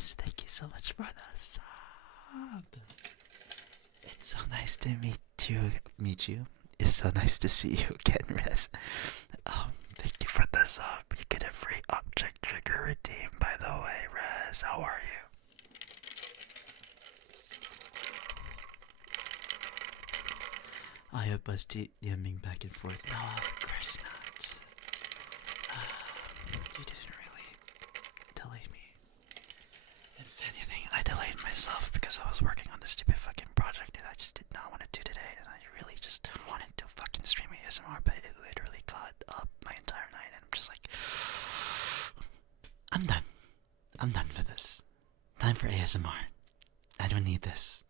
Rez, thank you so much for the sub. It's so nice to meet you. It's so nice to see you again, Rez. Thank you for the sub. You get a free object trigger redeem, by the way, Rez. How are you? I hope us DMing back and forth. No, of course not. You didn't really delay me. If anything, I delayed myself because I was working on this stupid fucking project that I just did not want to do today, and I really just wanted to fucking stream ASMR, but it literally got up my entire night, and I'm just like, I'm done. I'm done with this. Time for ASMR. I don't need this.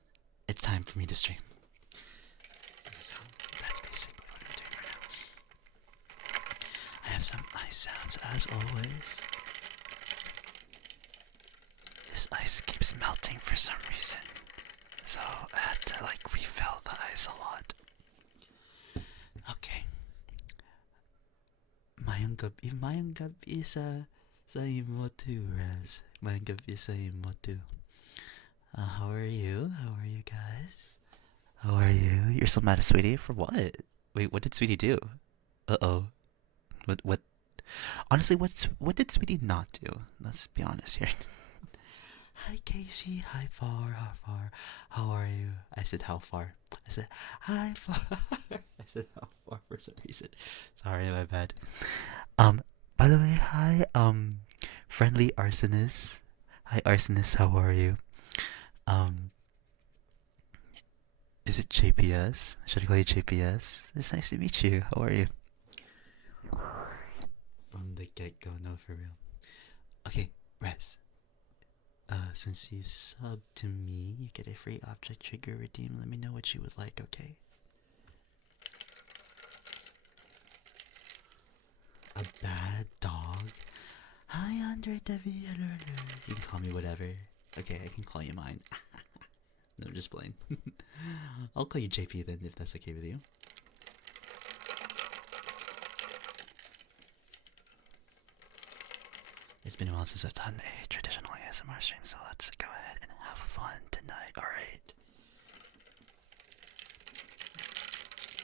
It's time for me to stream. So that's basically what I'm doing right now. I have some ice sounds as always. This ice keeps melting for some reason, so I had to refill the ice a lot. Okay. Mayong gabi sa imo too, Rez. Mayong gabi sa imo too. How are you? How are you guys? How are you? You're so mad at Sweetie for what? Wait, what did Sweetie do? Uh-oh. What? Honestly, what did Sweetie not do? Let's be honest here. Hi Casey, hi Far, how far? How are you? I said how far. I said hi Far. I said how far for some reason. Sorry, my bad. By the way, hi, friendly arsonist. Hi arsonist, how are you? Is it JPS? Should I call you JPS? It's nice to meet you. How are you? From the get-go, no, for real. Okay, Rez. Since you subbed to me, you get a free object trigger redeem. Let me know what you would like, okay? A bad dog? Hi, Andre Devi. You can call me whatever. Okay, I can call you mine. No, just plain. I'll call you JP then, if that's okay with you. It's been a while since I've done a traditional ASMR stream, so let's go ahead and have fun tonight, alright?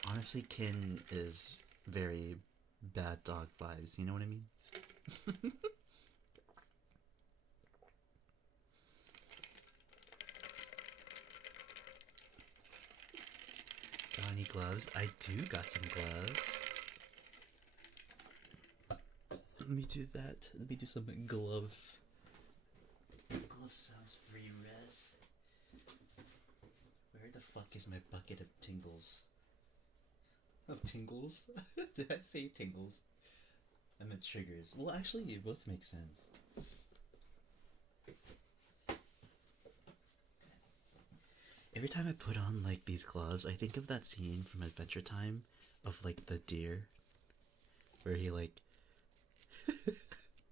Honestly, Kin is very bad dog vibes, you know what I mean? Got any gloves? I do got some gloves. Let me do that. Let me do some glove sounds for you, Rez. Where the fuck is my bucket of tingles? Of tingles? Did I say tingles? I meant triggers. Well, actually, it both make sense. Every time I put on these gloves, I think of that scene from Adventure Time of the deer, where he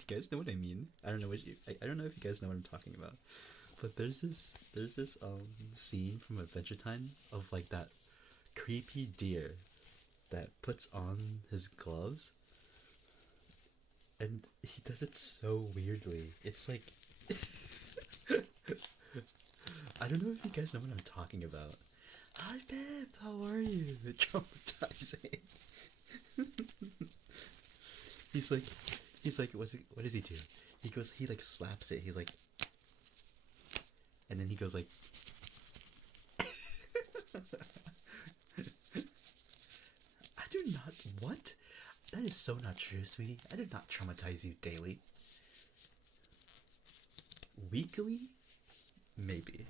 do you guys know what I mean? I don't know I don't know if you guys know what I'm talking about. But there's this scene from Adventure Time of that creepy deer that puts on his gloves, and he does it so weirdly. It's like I don't know if you guys know what I'm talking about. Hi babe, how are you? Traumatizing. He's like, what does he do? He slaps it. He's like, and then he goes like, I do not, what? That is so not true, sweetie. I did not traumatize you daily. Weekly? Maybe.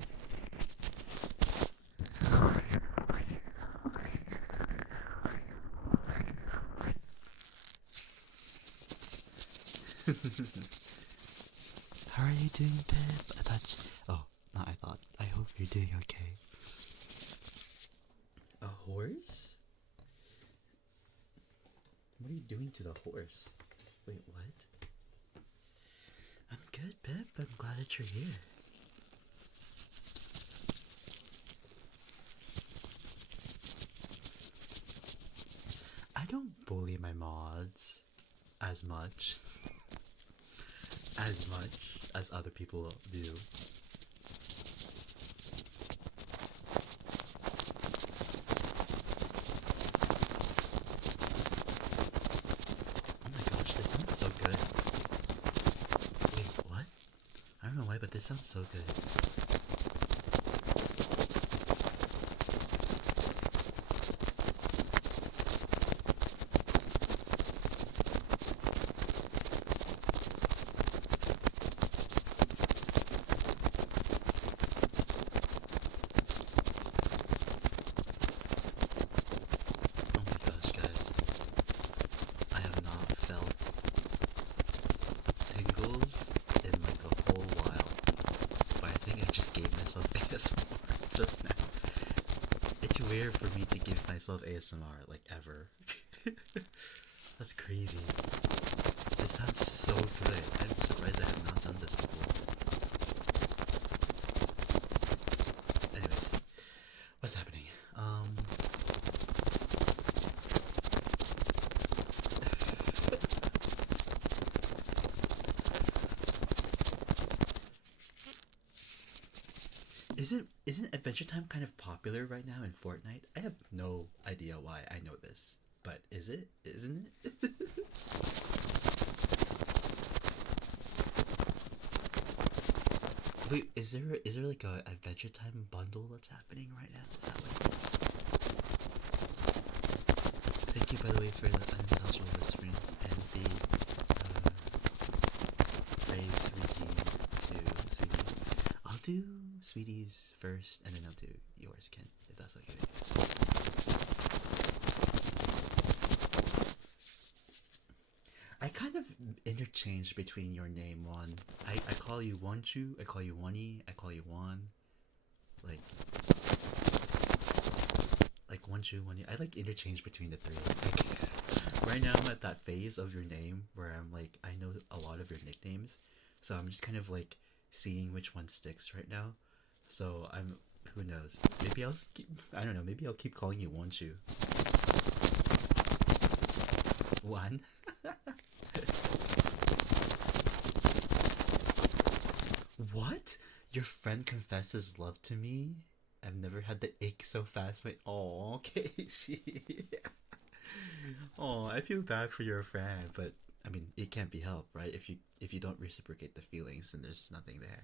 How are you doing, babe? I hope you're doing okay. A horse? What are you doing to the horse? Wait, what? I'm good, babe. I'm glad that you're here. I don't bully my mods as much. as other people do. Oh my gosh, this sounds so good. Wait, what? I don't know why, but this sounds so good. Oh my gosh, guys. I have not felt tingles in like a whole while. But I think I just gave myself ASMR just now. It's weird for me to give myself ASMR, like, ever. That's crazy. It sounds so good. I'm surprised I have not done this before. Anyways, what's happening? Isn't Adventure Time kind of popular right now in Fortnite? I have no idea why I know this, but is it? Isn't it? Wait, is there like a Adventure Time bundle that's happening right now? Is that what it is? Thank you, by the way, for the unintelligible whispering and the phrase redeemed to Sweetie. I'll do Sweetie's first, and then I'll do yours, Ken, if that's okay. I kind of interchange between your name, Juan. I call you Wanchu, I call you Wani, I call you Juan. Like Wanchu, Wani. I like interchange between the three. Like, right now I'm at that phase of your name where I'm like, I know a lot of your nicknames, so I'm just kind of like seeing which one sticks right now. So who knows? Maybe I don't know, maybe I'll keep calling you Wanchu. One? What? Your friend confesses love to me? I've never had the ache so fast. Wait, oh, Casey. Oh, I feel bad for your friend, but I mean, it can't be helped, right? If you don't reciprocate the feelings, then there's nothing there.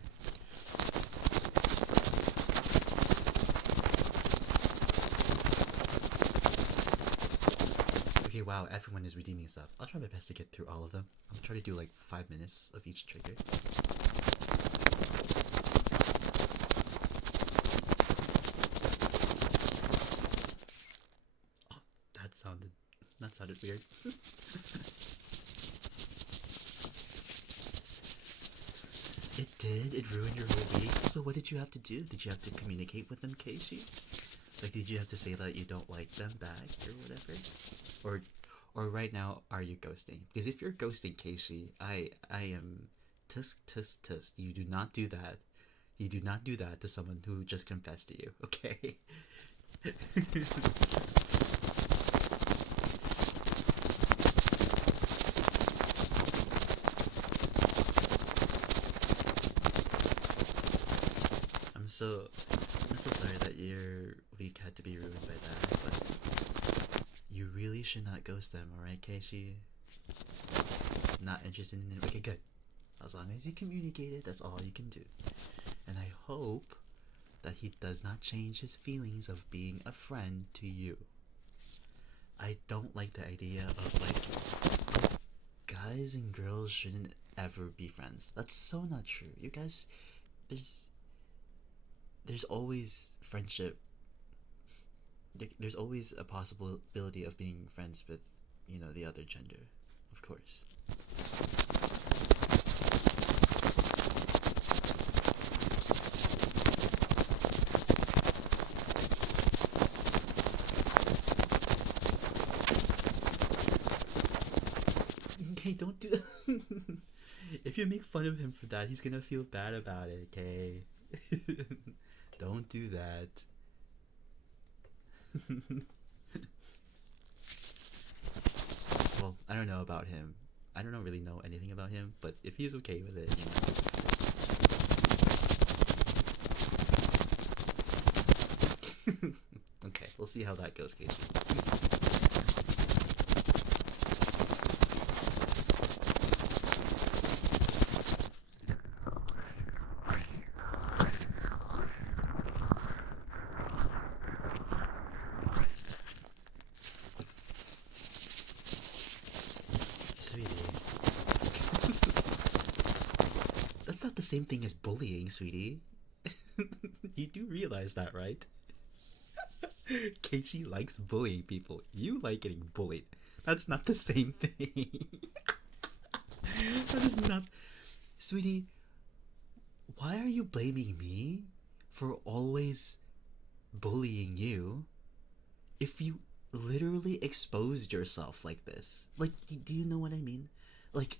Okay, wow, everyone is redeeming stuff. I'll try my best to get through all of them. I'll try to do like 5 minutes of each trigger. Oh, that sounded weird. It did? It ruined your whole week? So what did you have to do? Did you have to communicate with them, Casey? Like, did you have to say that you don't like them back or whatever? Or right now, are you ghosting? Because if you're ghosting Casey, I am tisk tisk tisk. You do not do that. You do not do that to someone who just confessed to you, okay? I'm so sorry that your week had to be ruined by that, but you really should not ghost them, alright, Keishi? Not interested in it? Okay, good. As long as you communicate it, that's all you can do. And I hope that he does not change his feelings of being a friend to you. I don't like the idea of like, guys and girls shouldn't ever be friends. That's so not true. You guys, there's always friendship. There's always a possibility of being friends with, the other gender, of course. Okay, don't do that. If you make fun of him for that, he's gonna feel bad about it, okay? Don't do that. Well, I don't know about him. I don't really know anything about him, but if he's okay with it, see how that goes, Casey. Sweetie. That's not the same thing as bullying, sweetie. You do realize that, right? Keiichi likes bullying people. You like getting bullied. That's not the same thing. That is not. Sweetie, why are you blaming me for always bullying you if you literally exposed yourself like this? Like, do you know what I mean? Like,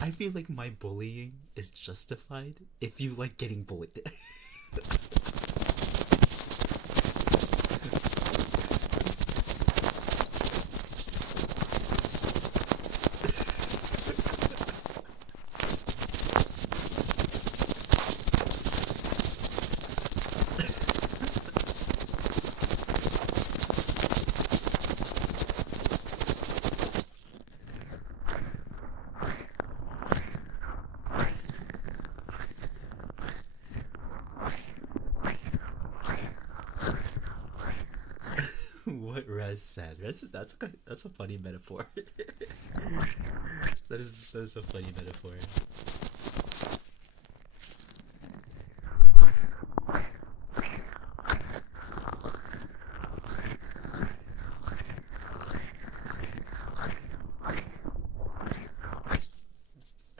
I feel like my bullying is justified if you like getting bullied. What Rez said. That's a funny metaphor. that is a funny metaphor.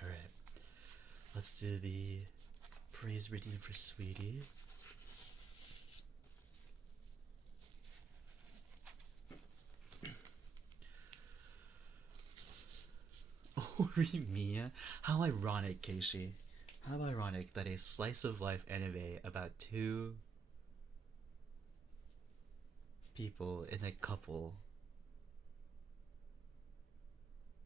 Alright. Let's do the praise reading for Sweetie. Orimiya? How ironic, Keishi. How ironic that a slice of life anime about two people in a couple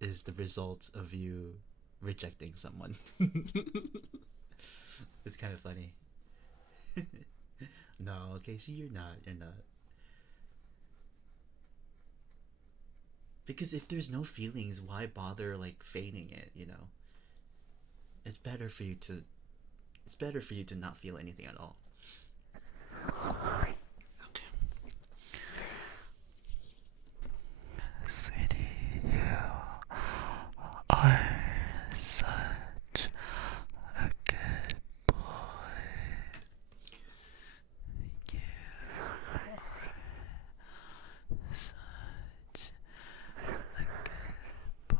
is the result of you rejecting someone. It's kind of funny. No, Keishi, you're not. You're not. Because if there's no feelings, why bother like feigning it, you know? It's better for you to not feel anything at all. Okay. Sweetie, you are such a good boy. You are such a good boy.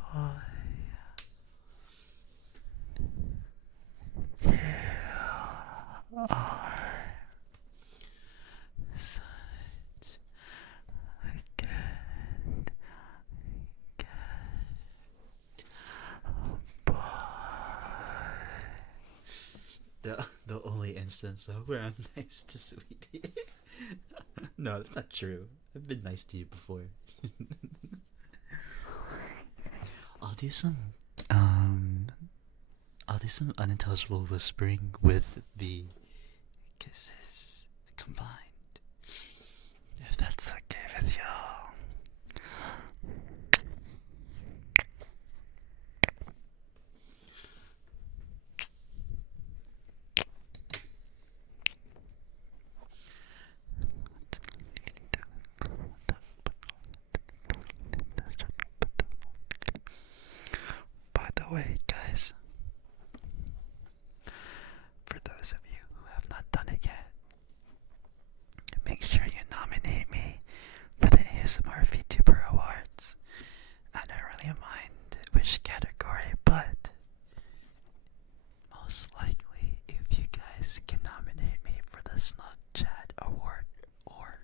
You are such a good boy. The only instance though where I'm nice to Sweetie. No, that's not true. I've been nice to you before. I'll do some unintelligible whispering with the kisses combined. If that's okay with y'all. By the way, guys, for those of you who have not done it yet, make sure you nominate me for the ASMR VTuber Awards. I don't really mind which category, but most likely if you guys can nominate me for the Snapchat Award or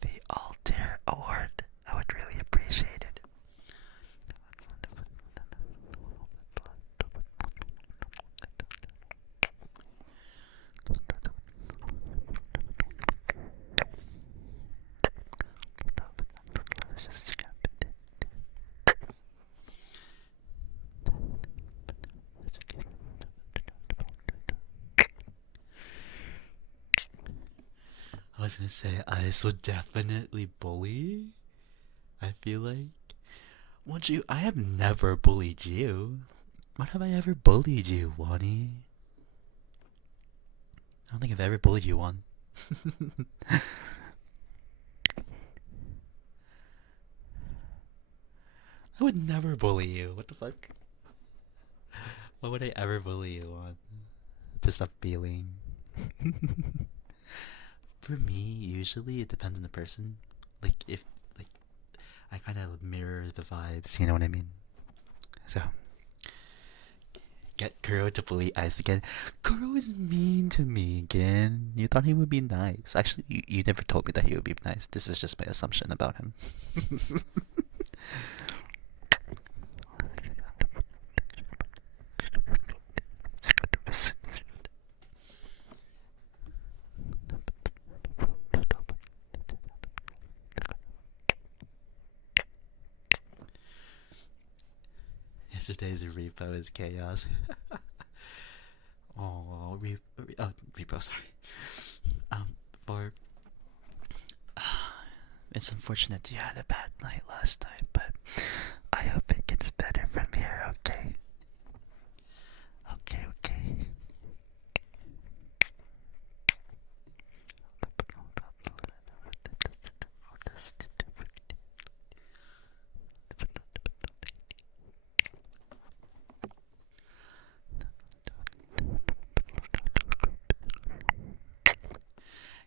the Altair Award, I would really appreciate it. was gonna say, Ice would definitely bully. I feel like. Won't you? I have never bullied you. When have I ever bullied you, Wani? I don't think I've ever bullied you, Juan. I would never bully you. What the fuck? Why would I ever bully you on? Just a feeling. For me, usually it depends on the person. Like if like I kind of mirror the vibes, you know what I mean? So get Kuro to bully Ice again. Kuro is mean to me again. You thought he would be nice. Actually, you never told me that he would be nice. This is just my assumption about him. Yesterday's repo is chaos. Oh, repo, sorry. For it's unfortunate you had a bad night last night, but I hope it gets better from here. Okay. Okay. Okay.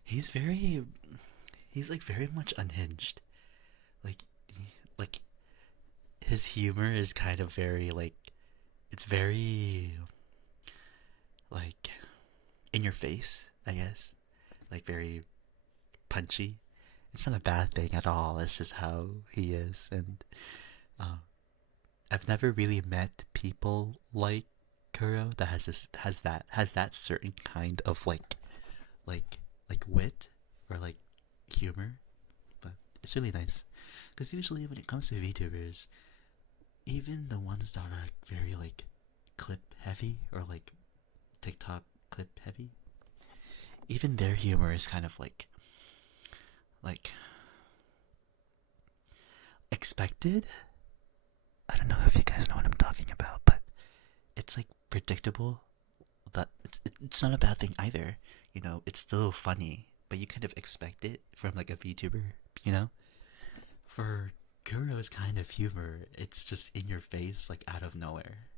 He's very, he's like very much unhinged. Like, like his humor is kind of very like, it's very like in your face, I guess. Like very punchy. It's not a bad thing at all. It's just how he is, and uh, I've never really met people like Kuro that has that certain kind of like like wit or like humor. But it's really nice because usually when it comes to VTubers, even the ones that are very like clip heavy or like TikTok clip heavy, even their humor is kind of like expected. I don't know if you guys know what I'm talking about, but it's like predictable. That it's not a bad thing either. You know, it's still funny, but you kind of expect it from like a VTuber. You know, for Kuro's kind of humor, it's just in your face, like out of nowhere.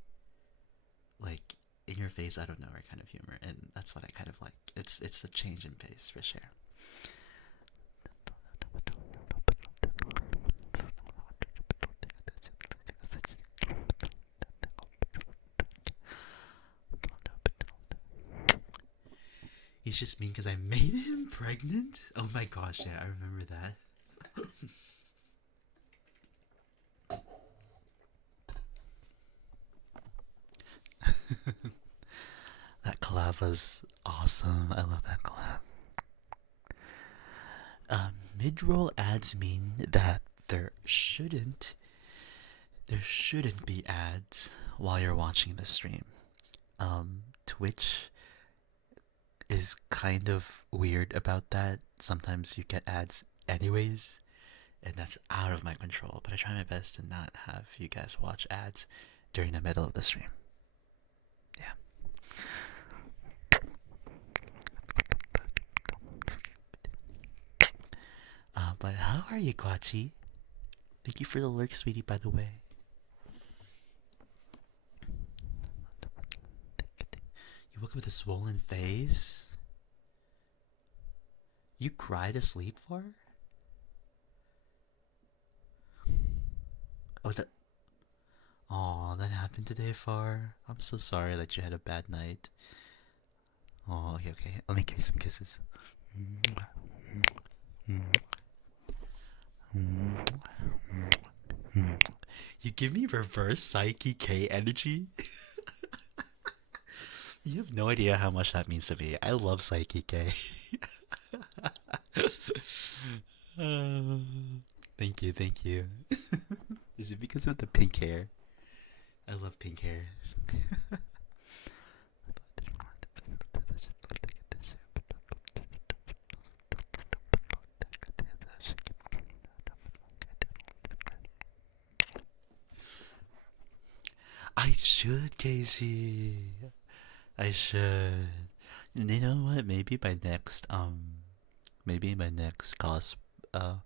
Like in your face, out of nowhere kind of humor, and that's what I kind of like. It's a change in pace for sure. He's just mean because I made him pregnant? Oh my gosh, yeah, I remember that. That collab was awesome. I love that collab. Mid-roll ads mean that there shouldn't be ads while you're watching the stream. Twitch is kind of weird about that. Sometimes you get ads anyways, and that's out of my control. But I try my best to not have you guys watch ads during the middle of the stream. Yeah. But how are you, Guachi? Thank you for the lurk, sweetie, by the way. You woke up with a swollen face? You cried asleep for? Oh, that happened today, Far. I'm so sorry that you had a bad night. Oh, okay. Let me give you some kisses. You give me reverse Psyche K energy? You have no idea how much that means to me. I love Psyche K. Thank you. Is it because of the pink hair? I love pink hair. should, Casey. I should. You know what? Maybe my next or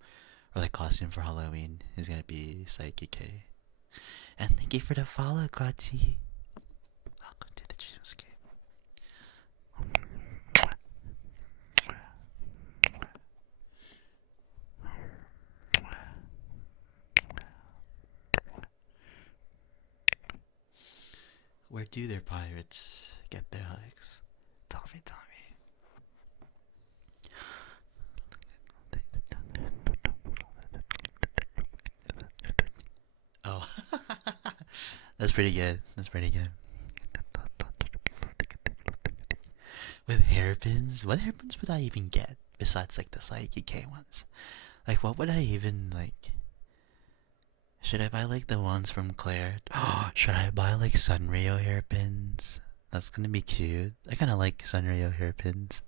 like costume for Halloween is gonna be Psyche K. And thank you for the follow, Kati. Welcome to the Dreamscape. Where do their pirates get their hugs? Tommy. Oh, that's pretty good. With hairpins, what hairpins would I even get besides like the Psyche K ones? Like, what would I even like? Should I buy like the ones from Claire? Should I buy like Sunrio hairpins? That's gonna be cute. I kind of like Sunrio hairpins.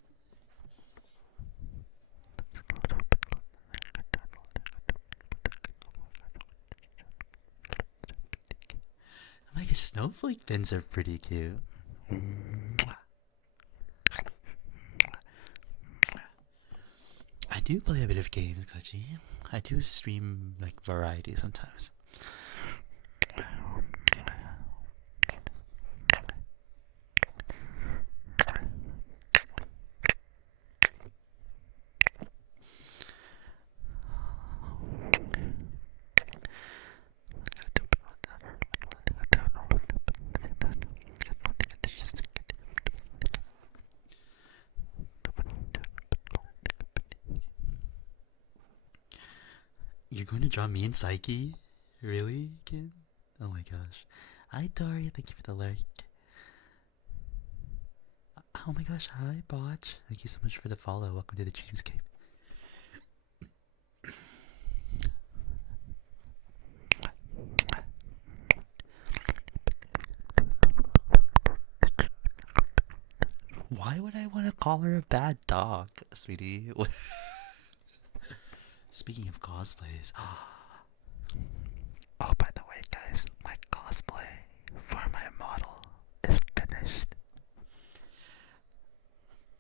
I'm like, snowflake pins are pretty cute. I do play a bit of games, Kachi. I do stream like variety sometimes. You're going to draw me and Psyche? Really, kid? Oh my gosh. Hi, Daria. Thank you for the like. Oh my gosh. Hi, Botch. Thank you so much for the follow. Welcome to the Dreamscape. Why would I want to call her a bad dog, sweetie? Speaking of cosplays. Oh, by the way, guys, my cosplay for my model is finished.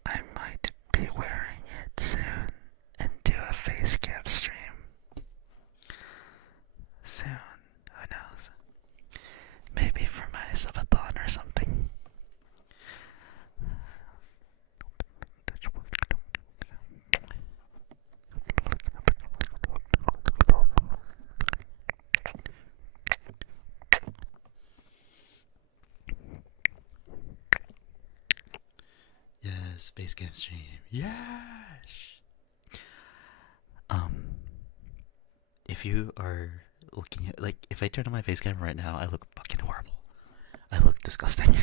I might be wearing it soon and do a face cam stream. Soon, who knows? Maybe for my subathon or something. Yes, base game stream. Yes. If you are looking at, like, if I turn on my face cam right now, I look fucking horrible. I look disgusting.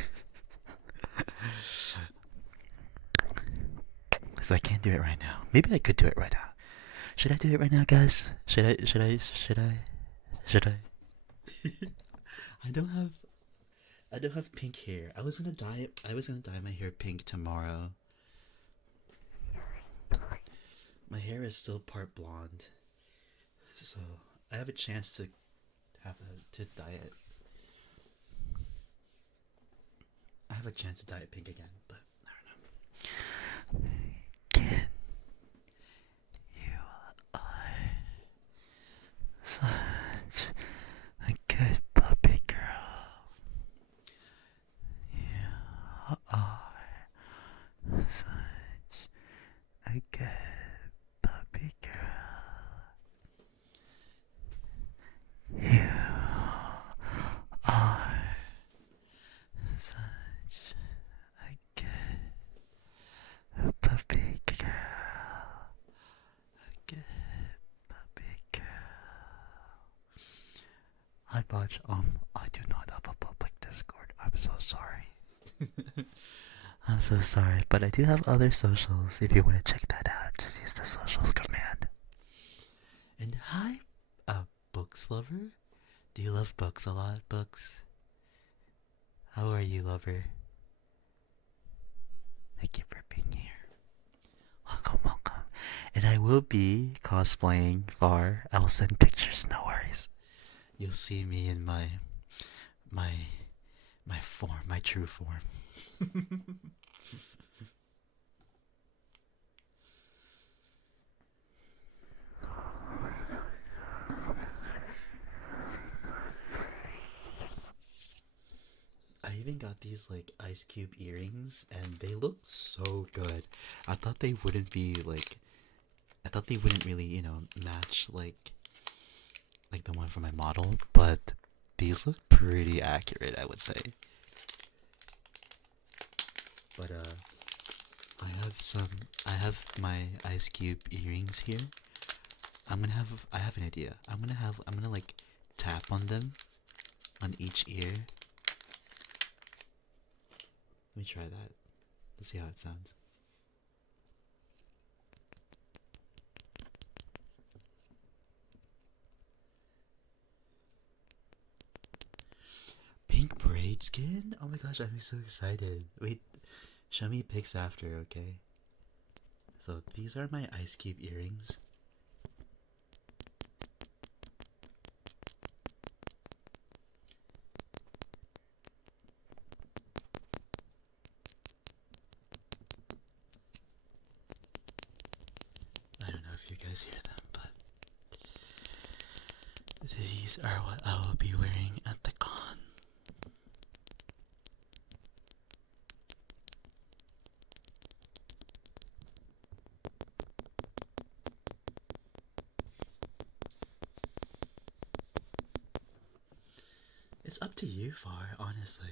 So I can't do it right now. Maybe I could do it right now. Should I do it right now, guys? Should I? I don't have pink hair. I was gonna dye my hair pink tomorrow. My hair is still part blonde, so I have a chance to dye it. I have a chance to dye it pink again, but I don't know. Can you are such a good puppy girl. You are such a good puppy girl. You are such a good puppy girl. A good puppy girl. Hi, Botch. I do not have a public Discord. I'm so sorry. I'm so sorry, but I do have other socials. If you want to check that out, just use the socials command. And hi, books lover. Do you love books a lot, books? How are you, lover? Thank you for being here. Welcome. And I will be cosplaying for. I will send pictures. No worries. You'll see me in my My form, my true form. I even got these like ice cube earrings and they look so good. I thought they wouldn't be like I thought they wouldn't really, match like the one for my model, but these look pretty accurate, I would say. But I have my ice cube earrings here. I have an idea. I'm gonna like tap on them on each ear. Let me try that. Let's see how it sounds. Pink braid skin? Oh my gosh, I'm so excited. Wait, show me pics after, okay? So these are my ice cube earrings. I don't know if you guys hear them, but these are what I will be wearing at the con. It's up to you, Far, honestly.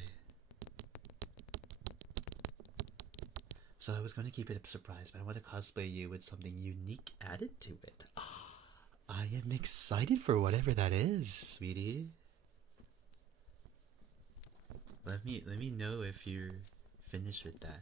So I was going to keep it a surprise, but I want to cosplay you with something unique added to it. I am excited for whatever that is, sweetie. Let me know if you're finished with that.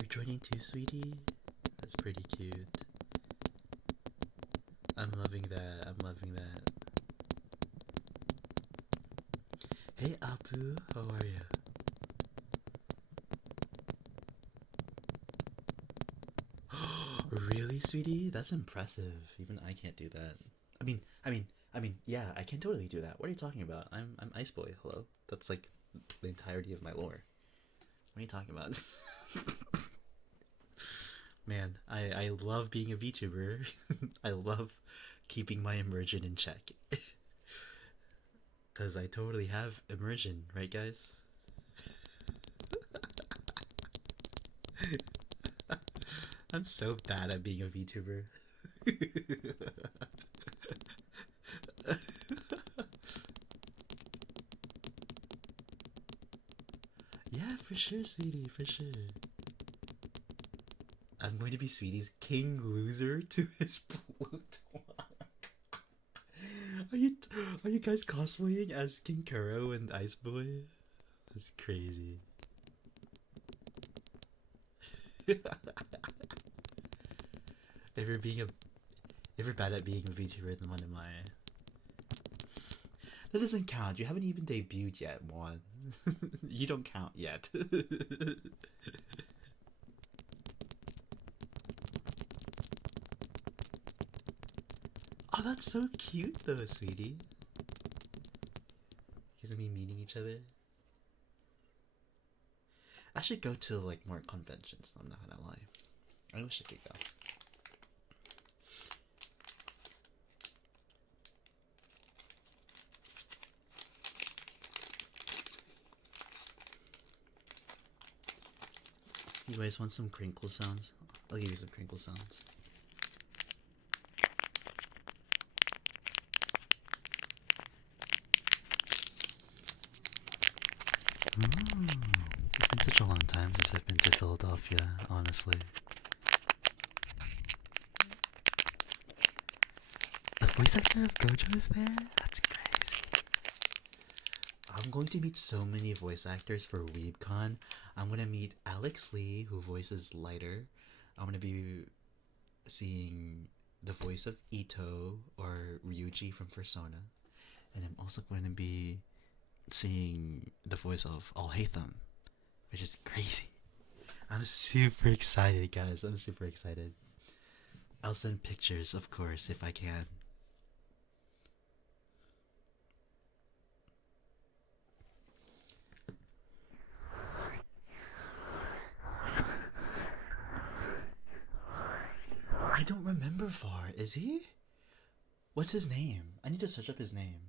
You're joining too, sweetie? That's pretty cute. I'm loving that. I'm loving that. Hey Apu, how are you? Really, sweetie? That's impressive. Even I can't do that. Yeah, I can totally do that. What are you talking about? I'm Ice Boy. Hello. That's like the entirety of my lore. What are you talking about? Man, I love being a VTuber. I love keeping my immersion in check. Cause I totally have immersion, right guys? I'm so bad at being a VTuber. Yeah, for sure, sweetie, for sure. I'm going to be Sweetie's king loser to his Pluto. Are you guys cosplaying as King Kuro and Ice Boy? That's crazy. If you're being a if you're bad at being a VTuber, then what am I? That doesn't count. You haven't even debuted yet, Juan. You don't count yet. Oh, that's so cute though, sweetie. You guys gonna be meeting each other? I should go to like more conventions, I'm not gonna lie. I wish I could go. You guys want some crinkle sounds? I'll give you some crinkle sounds. It's been such a long time since I've been to Philadelphia, honestly. The voice actor of Gojo is there? That's crazy. I'm going to meet so many voice actors for WeebCon. I'm gonna meet Alex Lee, who voices Lighter. I'm gonna be seeing the voice of Ito or Ryuji from Persona. And I'm also going to be seeing the voice of Al Haytham, which is crazy. I'm super excited, guys. I'm super excited. I'll send pictures, of course, if I can. I don't remember Far. Is he? What's his name? I need to search up his name.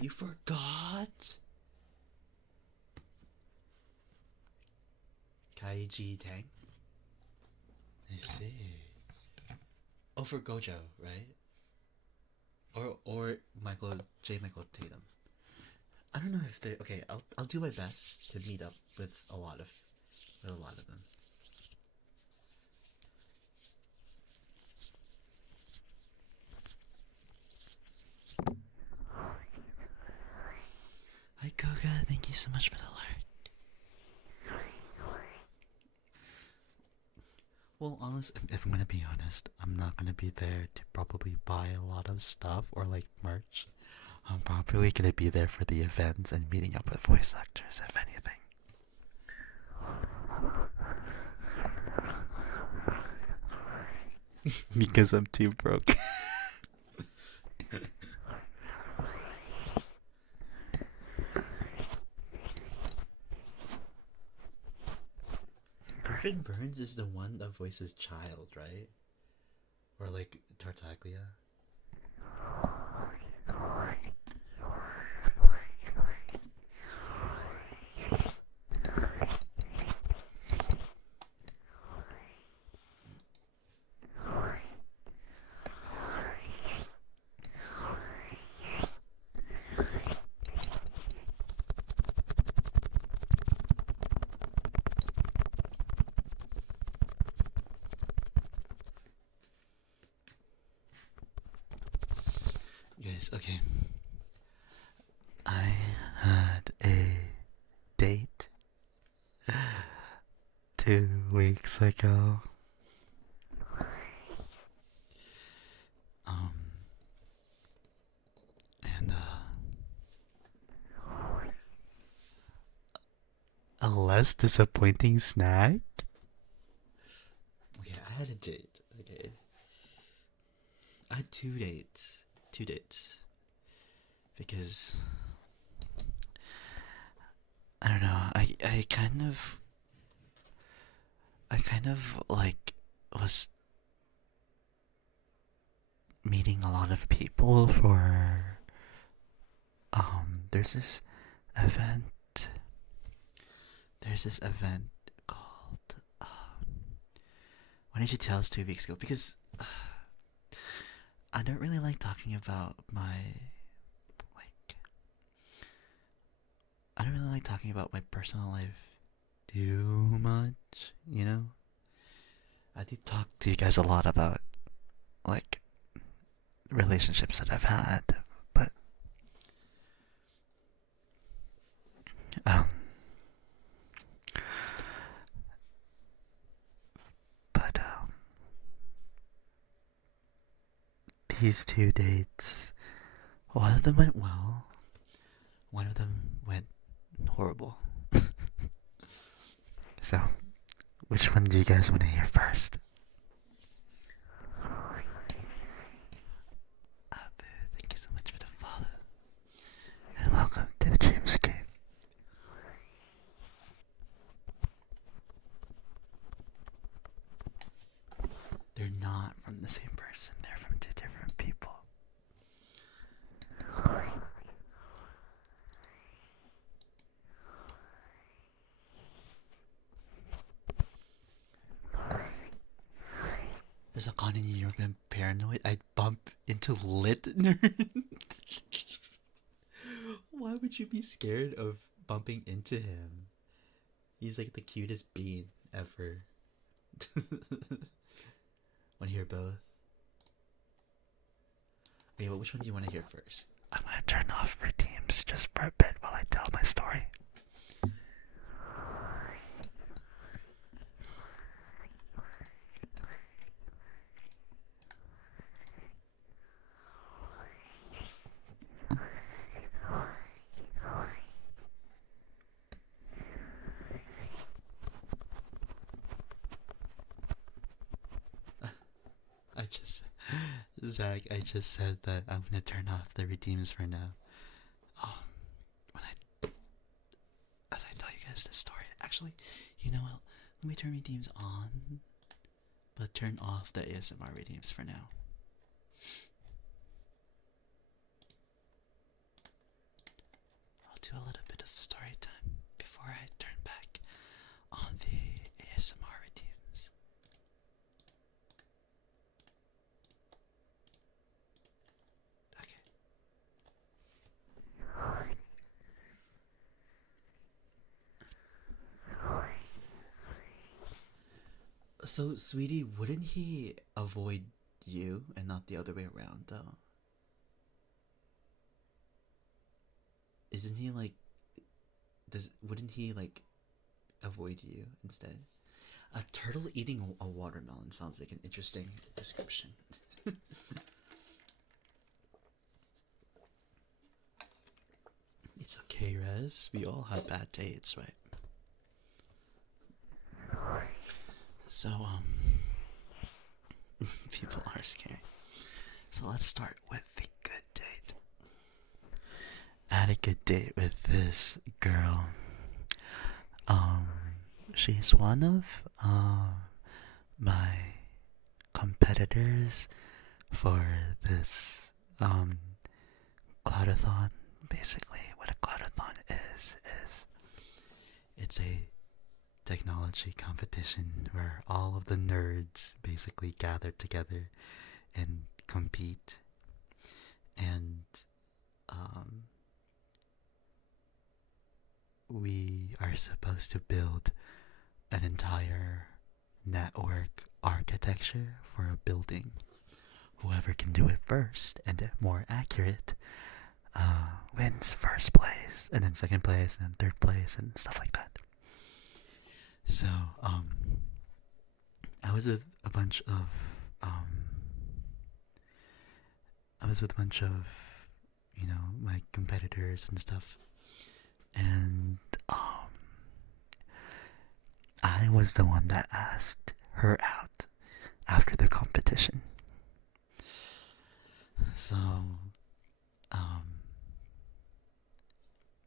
You forgot? Kaiji Tang? I see. Oh, for Gojo, right? Or Michael Tatum. I don't know if they. Okay, I'll do my best to meet up with a lot of them. Hi Koga, thank you so much for the alert. Well, honest, if I'm gonna be honest, I'm not gonna be there to probably buy a lot of stuff or like merch. I'm probably gonna be there for the events and meeting up with voice actors, if anything. Because I'm too broke. Griffin Burns is the one that voices Child, right? Or like Tartaglia. Guys, okay. I had a date 2 weeks ago. Um, and a less disappointing snack. Okay, I had a date. Okay, I had 2 dates. 2 dates. Because I don't know. I kind of like was meeting a lot of people for there's this event. There's this event called why didn't you tell us 2 weeks ago? Because I don't really like talking about my like I don't really like talking about my personal life too much, you know? I do talk to you guys a lot about like relationships that I've had, but um but these 2 dates, one of them went well, one of them went horrible. So, which one do you guys want to hear first? Abu, thank you so much for the follow. And welcome to the dreamscape. They're not from the same person, they're from 2 different people. There's a con in New York, I'm paranoid. I'd bump into lit nerd. Why would you be scared of bumping into him? He's like the cutest bean ever. Want to hear both? Wait, well, which one do you want to hear first? I'm gonna turn off redeems just for a bit while I tell my story. I just, Zach, I just said that I'm gonna turn off the redeems for now. Um, when I, as I tell you guys this story, actually, you know what? Let me turn redeems on, but turn off the ASMR redeems for now. I'll do a little bit of story time before I turn back on the ASMR redeems. Okay. So, sweetie, wouldn't he avoid you and not the other way around, though? Isn't he like? Wouldn't he like avoid you instead? A turtle eating a watermelon sounds like an interesting description. It's okay, Rez. We all have bad dates, right? So, people are scary. So let's start with the good date. I had a good date with this girl. Um, she's one of my competitors for this cloudathon. Basically, what a cloudathon is it's a technology competition where all of the nerds basically gather together and compete. And we are supposed to build an entire network architecture for a building. Whoever can do it first and more accurate wins first place, and then second place, and then third place, and stuff like that. So, I was with a bunch of my competitors and stuff, and I was the one that asked her out after the competition. So,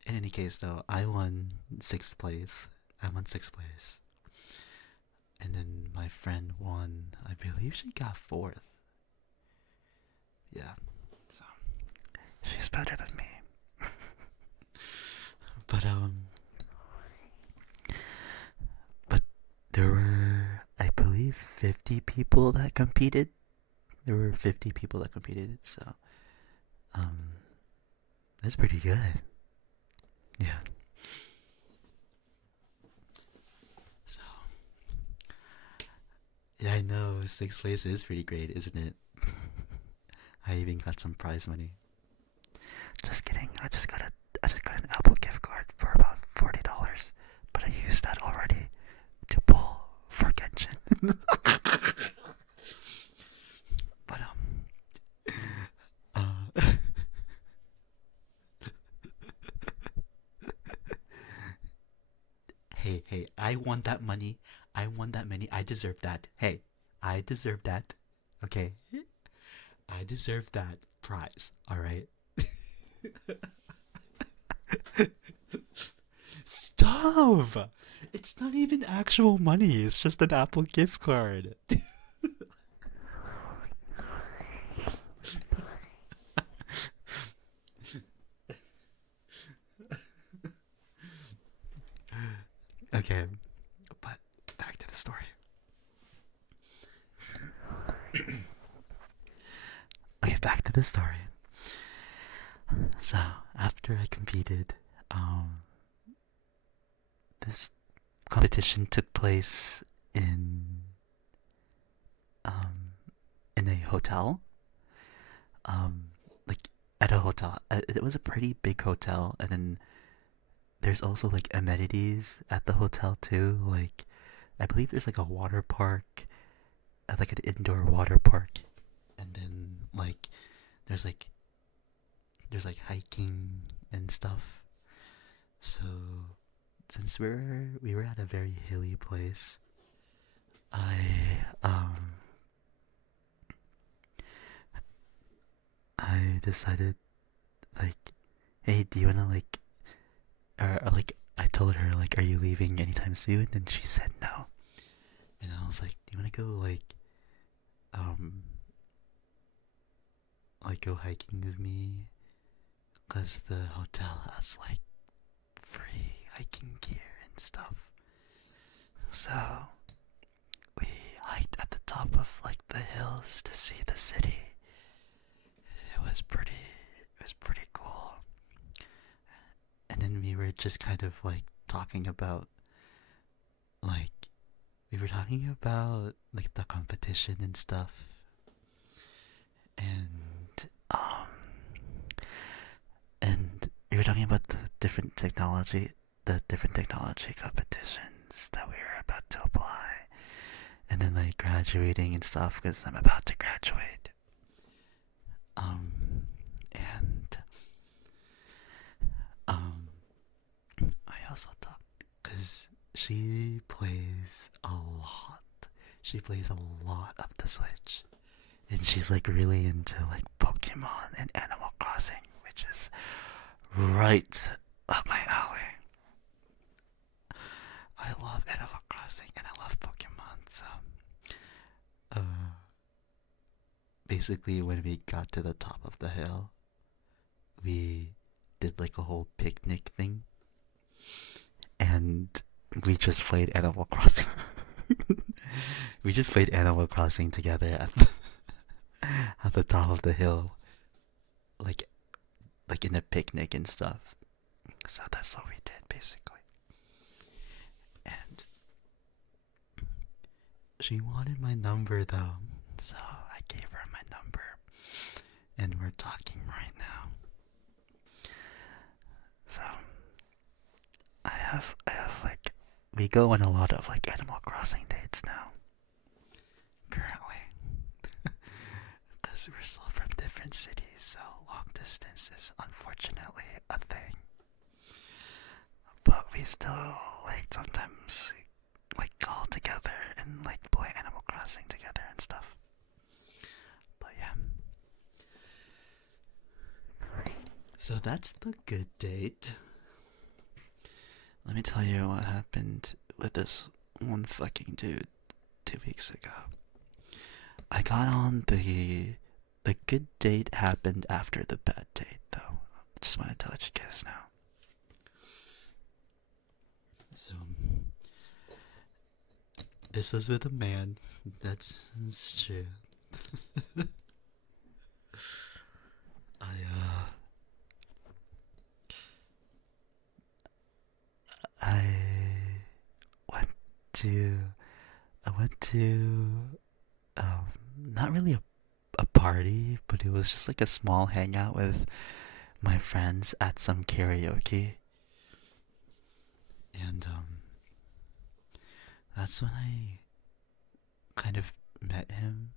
in any case, though, I won sixth place. And then my friend won. I believe she got fourth. Yeah, so she's better than me. But there were, I believe, 50 people that competed. So that's pretty good. Yeah. So, yeah, I know sixth place is pretty great, isn't it? I even got some prize money. Just kidding. I just got an Apple gift card for about $40, but I used that already to pull for Genshin. But hey, I want that money. I want that money. I deserve that. Hey, I deserve that. Okay, I deserve that prize. All right. Stop! It's not even actual money. It's just an Apple gift card. Okay, but back to the story. Okay, back to the story. So after I competed, this competition took place um, in a hotel. at a hotel. It was a pretty big hotel, and then there's also like amenities at the hotel too. Like I believe there's like a water park, like an indoor water park, and then like there's like there's like hiking and stuff. So since we were at a very hilly place, I I decided like, hey, do you wanna like, or like I told her like, are you leaving anytime soon? And she said no. And I was like, do you wanna go um like go hiking with me? Cause the hotel has like free hiking gear and stuff. So we hiked at the top of like the hills to see the city. It was pretty cool. And then we were just kind of like talking about like we were talking about like the competition and stuff. And and we were talking about the different technology competitions that we were about to apply, and then like graduating and stuff because I'm about to graduate. Um, and um, I also talked because she plays a lot. She plays a lot of the Switch, and she's like really into like Pokemon and Animal Crossing, which is right up my alley. I love Animal Crossing and I love Pokemon, so uh, basically when we got to the top of the hill, we did like a whole picnic thing, and we just played Animal Crossing. We just played Animal Crossing together at the top of the hill, like like in a picnic and stuff. So that's what we did basically. And she wanted my number though, so I gave her my number, and we're talking right now. So I have like we go on a lot of like Animal Crossing dates now. Currently, because we're still from different cities, so long distance is unfortunately a thing. But we still like sometimes like call together and like play Animal Crossing together and stuff. But yeah. So that's the good date. Let me tell you what happened with this one fucking dude 2 weeks ago. I got on the good date happened after the bad date though. Just wanted to let you guys know. So this was with a man. That's true. I I went to I went to not really a party, but it was just like a small hangout with my friends at some karaoke. And that's when I kind of met him.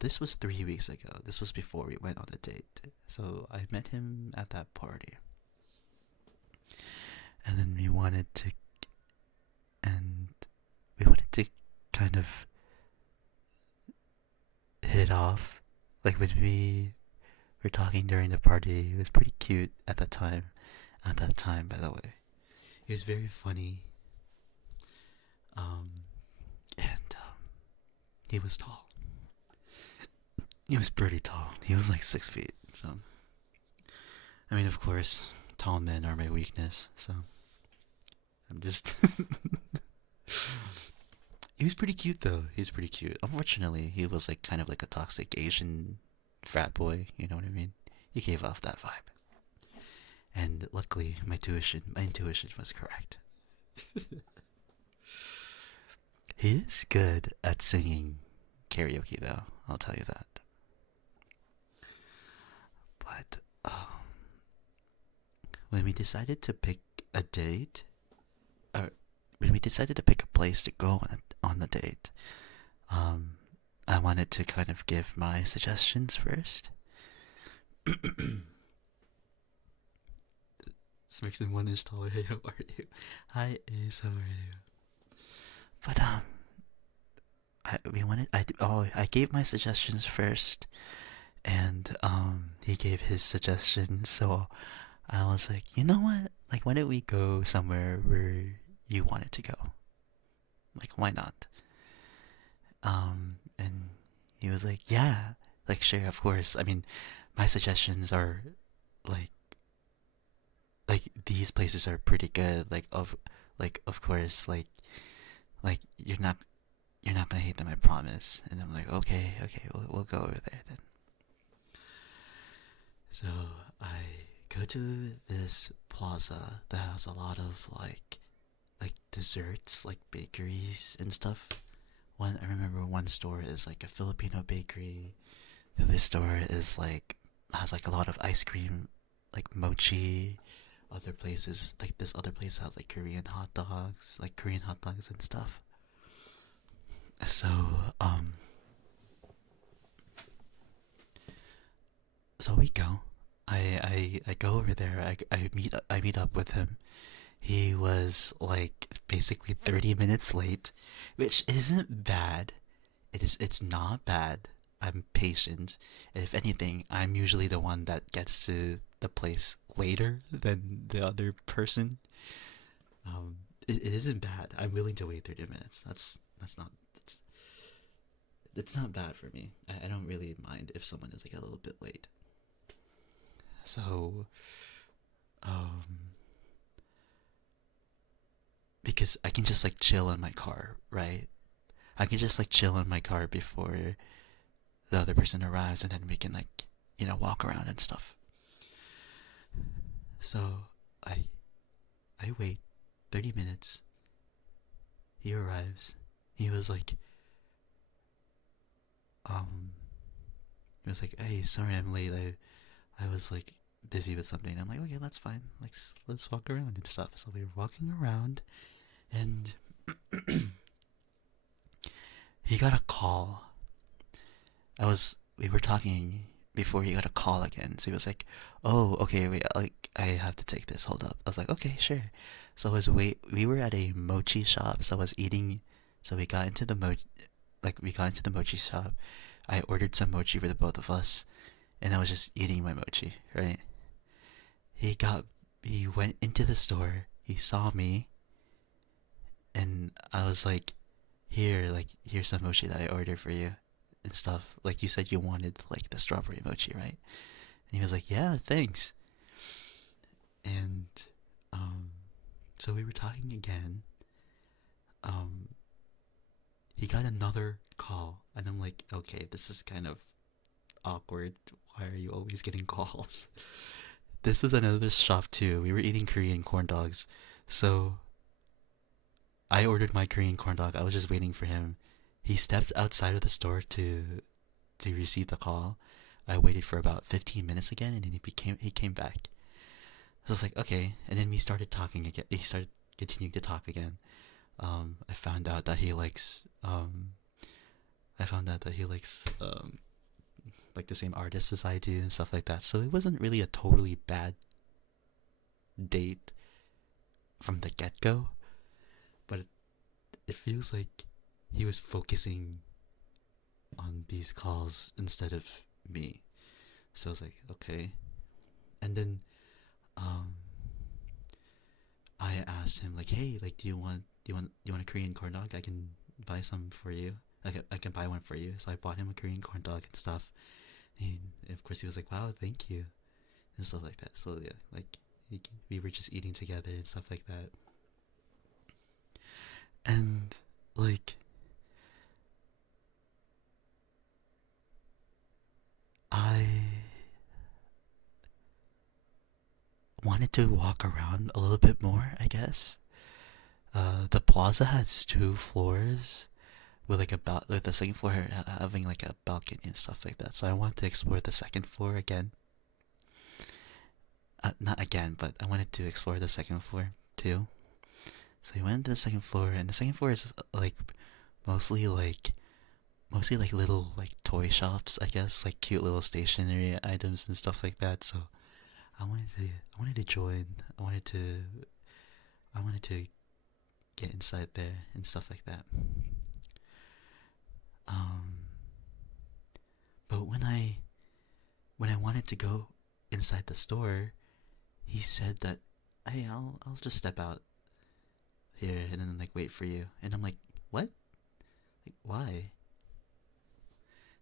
This was 3 weeks ago. This was before we went on the date. So I met him at that party. And then and we wanted to kind of hit it off. Like when we were talking during the party, he was pretty cute at that time. At that time, by the way, he was very funny. Um, and he was tall. He was pretty tall. He was like 6 feet. So, I mean, of course, tall men are my weakness. So, I'm just. He was pretty cute though. He was pretty cute. Unfortunately, he was like kind of like a toxic Asian frat boy. You know what I mean? He gave off that vibe. And luckily, my intuition was correct. He is good at singing karaoke though. I'll tell you that. when we decided to pick a date, or when we decided to pick a place to go on the date, um, I wanted to kind of give my suggestions first. Smixon 1 inch taller. Hey, how are you? Hi, Ace. How are you? But I gave my suggestions first, and he gave his suggestions. So I was like, you know what? Like, why don't we go somewhere where you wanted to go? Like, why not? And he was like, yeah, like sure, of course. I mean, my suggestions are like these places are pretty good. Like of course, like you're not gonna hate them, I promise. And I'm like, okay, okay, we'll go over there then. So I go to this plaza that has a lot of like desserts, like bakeries and stuff. One I remember one store is like a Filipino bakery. The other store is like has like a lot of ice cream, like mochi. Other places like this other place had like Korean hot dogs and stuff. So um so we go. I go over there. I meet up with him. He was like basically 30 minutes late, which isn't bad. It's not bad. I'm patient. If anything, I'm usually the one that gets to the place later than the other person. It isn't bad. I'm willing to wait 30 minutes. That's not it's not bad for me. I don't really mind if someone is like a little bit late. So um because I can just like chill in my car, right? I can just like chill in my car before the other person arrives, and then we can like walk around and stuff. So I I wait 30 minutes. He arrives. He was like um he was like, "Hey, sorry I'm late. I was like busy with something." I'm like, "Okay, that's fine. Like let's walk around and stuff." So we were walking around, and he got a call. We were talking before he got a call again. So he was like, "Oh, okay, wait, like I have to take this. Hold up." I was like, "Okay, sure." So we were at a mochi shop. So I was eating. So we got into the mochi shop. I ordered some mochi for the both of us, and I was just eating my mochi. Right? He got he went into the store. He saw me, and I was like, here's some mochi that I ordered for you and stuff. Like you said you wanted like the strawberry mochi, right?" And he was like, "Yeah, thanks." And um so we were talking again. Um he got another call, and I'm like, "Okay, this is kind of awkward. Why are you always getting calls?" This was another shop too. We were eating Korean corn dogs. So I ordered my Korean corn dog. I was just waiting for him. He stepped outside of the store to receive the call. I waited for about 15 minutes again, and then he came back. So I was like, okay, and then we started talking again. He started continuing to talk again. I found out that he likes I found out that he likes like the same artists as I do and stuff like that. So it wasn't really a totally bad date from the get go, but it feels like he was focusing on these calls instead of me. So I was like, okay. And then um I asked him like, "Hey, like do you want a Korean corn dog? I can buy some for you. I can buy one for you." So I bought him a Korean corn dog and stuff. And of course he was like, "Wow, thank you." And stuff like that. So yeah, like we were just eating together and stuff like that. And like I wanted to walk around a little bit more, I guess. The plaza has 2 floors with like the second floor having like a balcony and stuff like that. So I wanted to explore the second floor again. not again, but I wanted to explore the second floor too. So we went to the second floor, and the second floor is like mostly like mostly like little like toy shops, I guess, like cute little stationery items and stuff like that. So I wanted to join. I wanted to I wanted to get inside there and stuff like that. Um, but when I wanted to go inside the store, he said that, "Hey, I'll just step out here and then like wait for you." And I'm like, "What? Like, why?"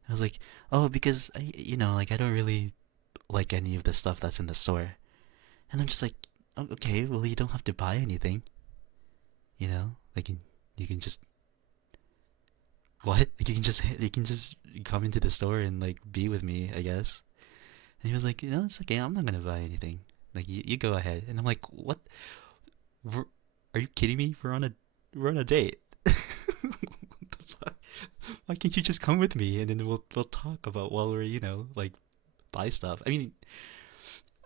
I was like, "Oh, because like I don't really like any of the stuff that's in the store." And I'm just like, "Oh, okay, well you don't have to buy anything, like you can just what? Like, you can just come into the store and like be with me, I guess." And he was like, "No, it's okay. I'm not gonna buy anything. Like you go ahead." And I'm like, "What? We're, are you kidding me? We're on a date." What the fuck? Why can't you just come with me and then we'll talk about while we're like buy stuff. I mean,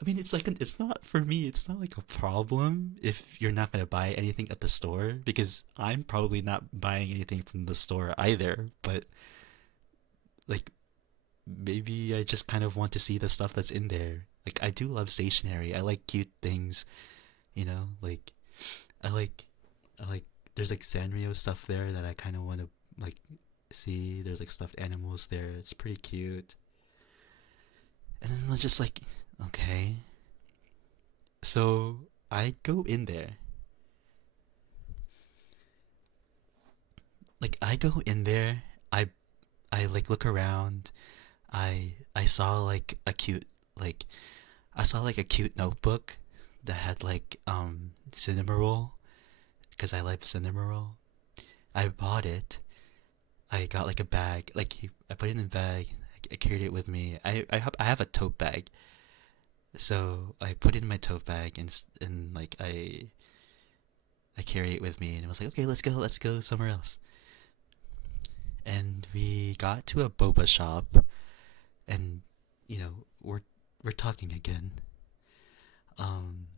it's not for me. It's not like a problem if you're not gonna buy anything at the store because I'm probably not buying anything from the store either. But like maybe I just kind of want to see the stuff that's in there. Like I do love stationery. I like cute things. Like I like I like there's like Sanrio stuff there that I kind of want to like see. There's like stuffed animals there. It's pretty cute. And then I'm just like, okay. So I go in there. Like I go in there. I like look around. I saw like a cute like I saw like a cute notebook that had like cinema roll because I like cinema roll. I bought it. I got like a bag. I put it in a bag. I carried it with me. I have a tote bag. So I put it in my tote bag and like I carry it with me and I was like, okay, let's go somewhere else. And we got to a boba shop and we're talking again. Um,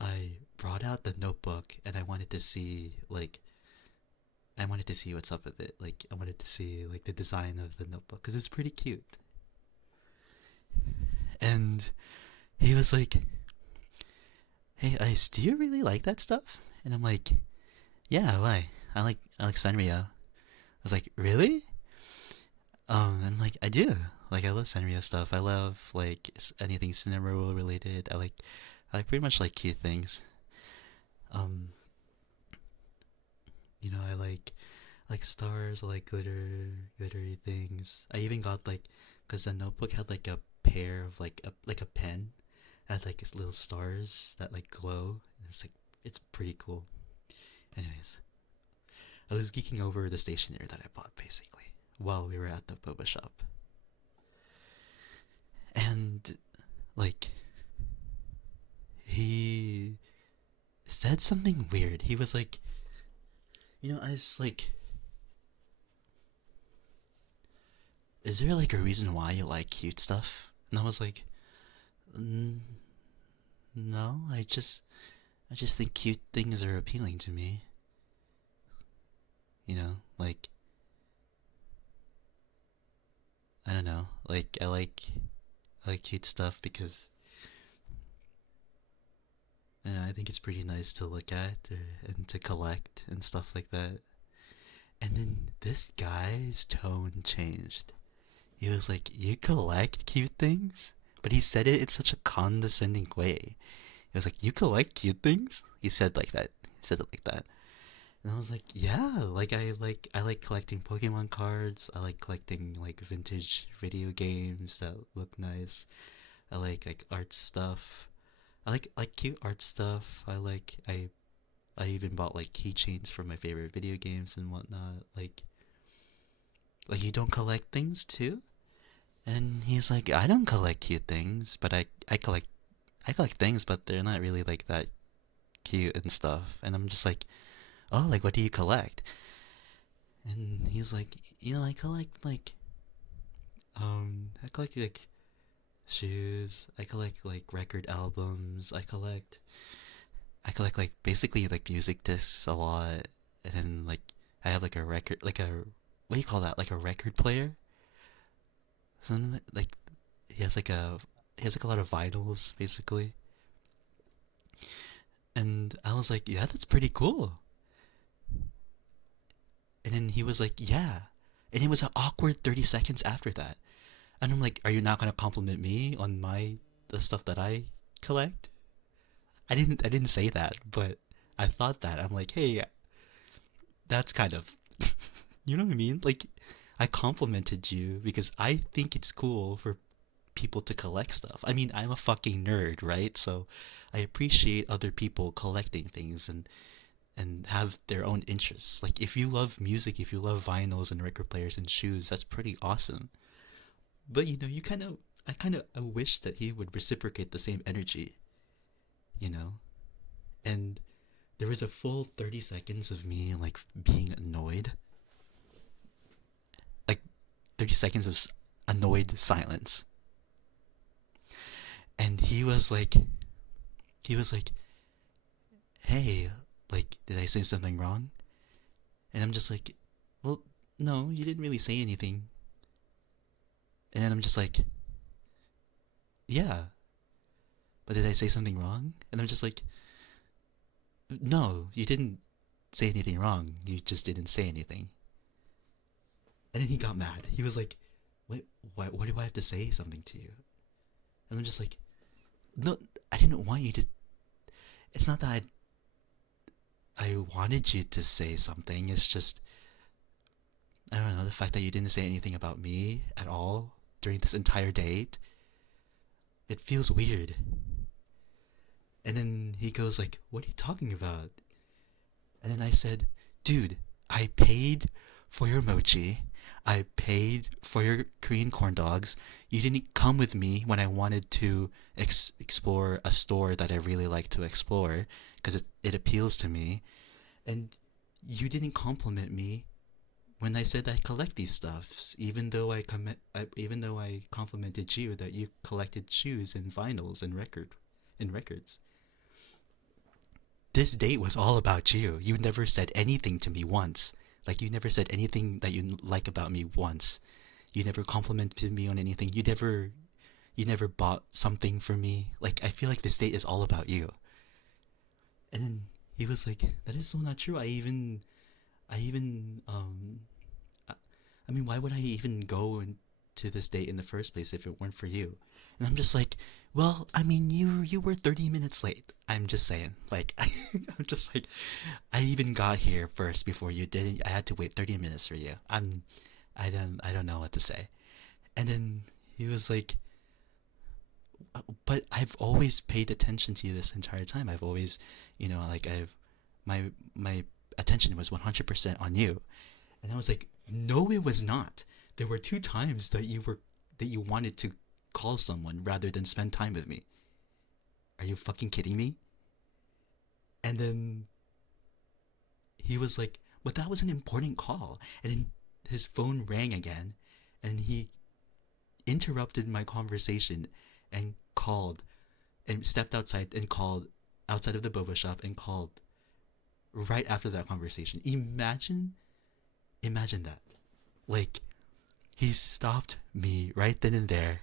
I brought out the notebook and I wanted to see what's up with it. Like I wanted to see like the design of the notebook because it was pretty cute. And he was like, "Hey, Ice, do you really like that stuff?" And I'm like, "Yeah, why? I like Sanrio." I was like, "Really?" And I'm like, "I do. Like I love Sanrio stuff. I love like anything cinema related. I pretty much like cute things. Um, I like stars, I like glittery things. I even got like, cause the notebook had like a pair of like a pen that had like little stars that like glow. And it's pretty cool. Anyways, I was geeking over the stationery that I bought basically while we were at the boba shop, and like he said something weird. He was like, I was like, "Is there like a reason why you like cute stuff?" And I was like, "Mm, no, I just think cute things are appealing to me. Like I don't know, like I like cute stuff because I think it's pretty nice to look at and to collect and stuff like that." And then this guy's tone changed. He was like, "You collect cute things?" But he said it in such a condescending way. He was like, "You collect cute things?" He said like that. He said it like that. And I was like, "Yeah, like I like collecting Pokemon cards. I like collecting like vintage video games that look nice. I like art stuff. I like cute art stuff. I even bought like keychains for my favorite video games and whatnot. Like you don't collect things too?" And he's like, "I don't collect cute things, but I collect things, but they're not really like that cute and stuff." And I'm just like, "Oh, like what do you collect?" And he's like, I collect like shoes. I collect like record albums. I collect like basically like music discs a lot, and then like I have like a record, like a what do you call that? Like a record player. Something like he has like a he has like a lot of vinyls basically. And I was like, yeah, that's pretty cool. And then he was like, yeah. And it was an awkward 30 seconds after that. And I'm like, are you not gonna compliment me on the stuff that I collect? I didn't say that, but I thought that. I'm like, hey, that's kind of you know what I mean? Like I complimented you because I think it's cool for people to collect stuff. I mean, I'm a fucking nerd, right? So I appreciate other people collecting things and have their own interests. Like if you love music, if you love vinyls and record players and shoes, that's pretty awesome. But you kind of I wish that he would reciprocate the same energy, you know? And there was a full 30 seconds of me like being annoyed. Like 30 seconds of annoyed silence. And he was like, "Hey, like did I say something wrong?" And I'm just like, "Well, no, you didn't really say anything." And then I'm just like, "Yeah, but did I say something wrong?" And I'm just like, "No, you didn't say anything wrong. You just didn't say anything." And then he got mad. He was like, "Wait, why do I have to say something to you?" And I'm just like, "No, I didn't want you to. It's not that I wanted you to say something. It's just I don't know, the fact that you didn't say anything about me at all during this entire date, it feels weird." And then he goes like, "What are you talking about?" And then I said, "Dude, I paid for your mochi. I paid for your Korean corn dogs. You didn't come with me when I wanted to explore a store that I really like to explore because it appeals to me. And you didn't compliment me when I said I collect these stuffs, even though I complimented you that you collected shoes and vinyls and records. This date was all about you. You never said anything to me once. Like you never said anything that you like about me once. You never complimented me on anything. You never bought something for me. Like I feel like this date is all about you." And then he was like, "That is so not true. I even I, I mean, why would I even go to this date in the first place if it weren't for you?" And I'm just like, "Well, I mean, you were 30 minutes late. I'm just saying. Like, I'm just like, I even got here first before you did. I had to wait 30 minutes for you. I don't know what to say." And then he was like, "But I've always paid attention to you this entire time. I've always, like my attention was 100% on you." And I was like, "No, it was not. There were two times that you wanted to call someone rather than spend time with me. Are you fucking kidding me?" And then he was like, "But that was an important call." And then his phone rang again, and he interrupted my conversation and called and stepped outside and called outside of the boba shop and called right after that conversation. Imagine that. Like he stopped me right then and there,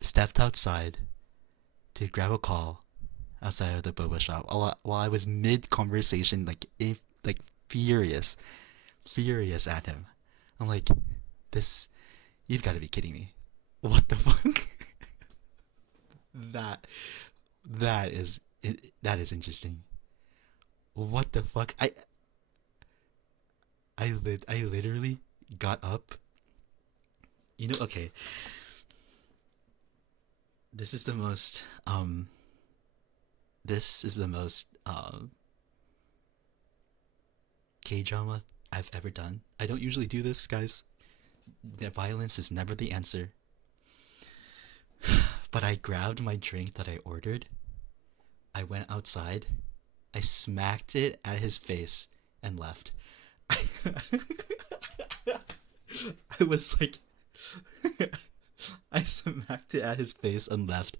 stepped outside to grab a call outside of the boba shop while I was mid conversation, like furious, furious at him. I'm like, this, you've got to be kidding me. What the fuck? that that is that is interesting. What the fuck? I literally got up. Okay. This is the most this is the most K drama I've ever done. I don't usually do this, guys. Violence is never the answer. But I grabbed my drink that I ordered. I went outside. I smacked it at his face and left. I was like I smacked it at his face and left.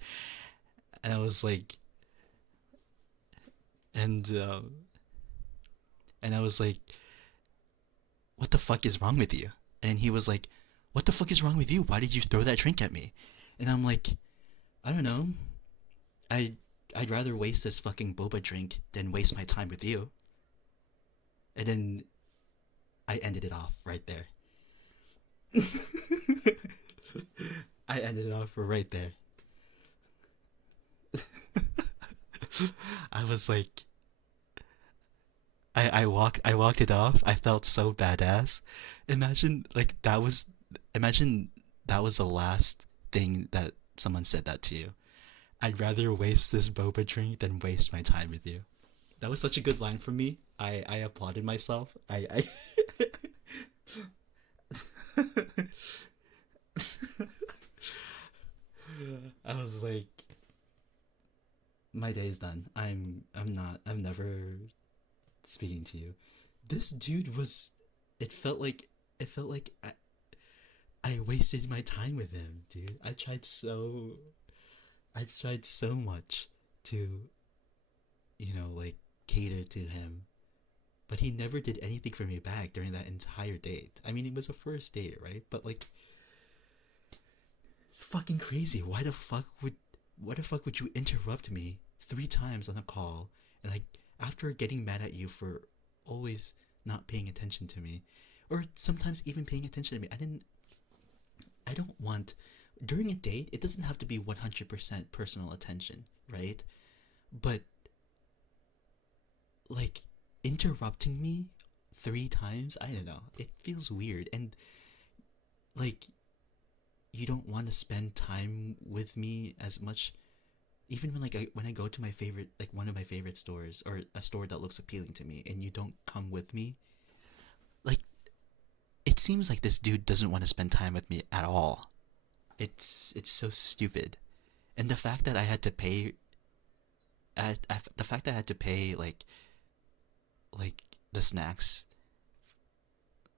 And I was like, and and I was like, what the fuck is wrong with you? And he was like, what the fuck is wrong with you? Why did you throw that drink at me? And I'm like, I don't know. I I'd rather waste this fucking boba drink than waste my time with you. And then I ended it off right there. I ended it off right there. I was like, I walked it off. I felt so badass. Imagine like that was imagine that was the last thing that someone said that to you. I'd rather waste this boba drink than waste my time with you. That was such a good line from me. I applauded myself. I was like, my day's done. I'm never speaking to you. This dude was. It felt like it felt like I wasted my time with him, dude. I tried so much to like cater to him, but he never did anything for me back during that entire date. I mean, it was a first date, right? But like, it's fucking crazy. Why the fuck would you interrupt me 3 times on a call and like after getting mad at you for always not paying attention to me, or sometimes even paying attention to me? I don't want during a date. It doesn't have to be 100% personal attention, right? But like interrupting me 3 times, I don't know. It feels weird, and like you don't want to spend time with me as much. Even when when I go to my favorite, like one of my favorite stores or a store that looks appealing to me, and you don't come with me, like it seems like this dude doesn't want to spend time with me at all. It's so stupid, and the fact that I had to pay, the fact that I had to pay like the snacks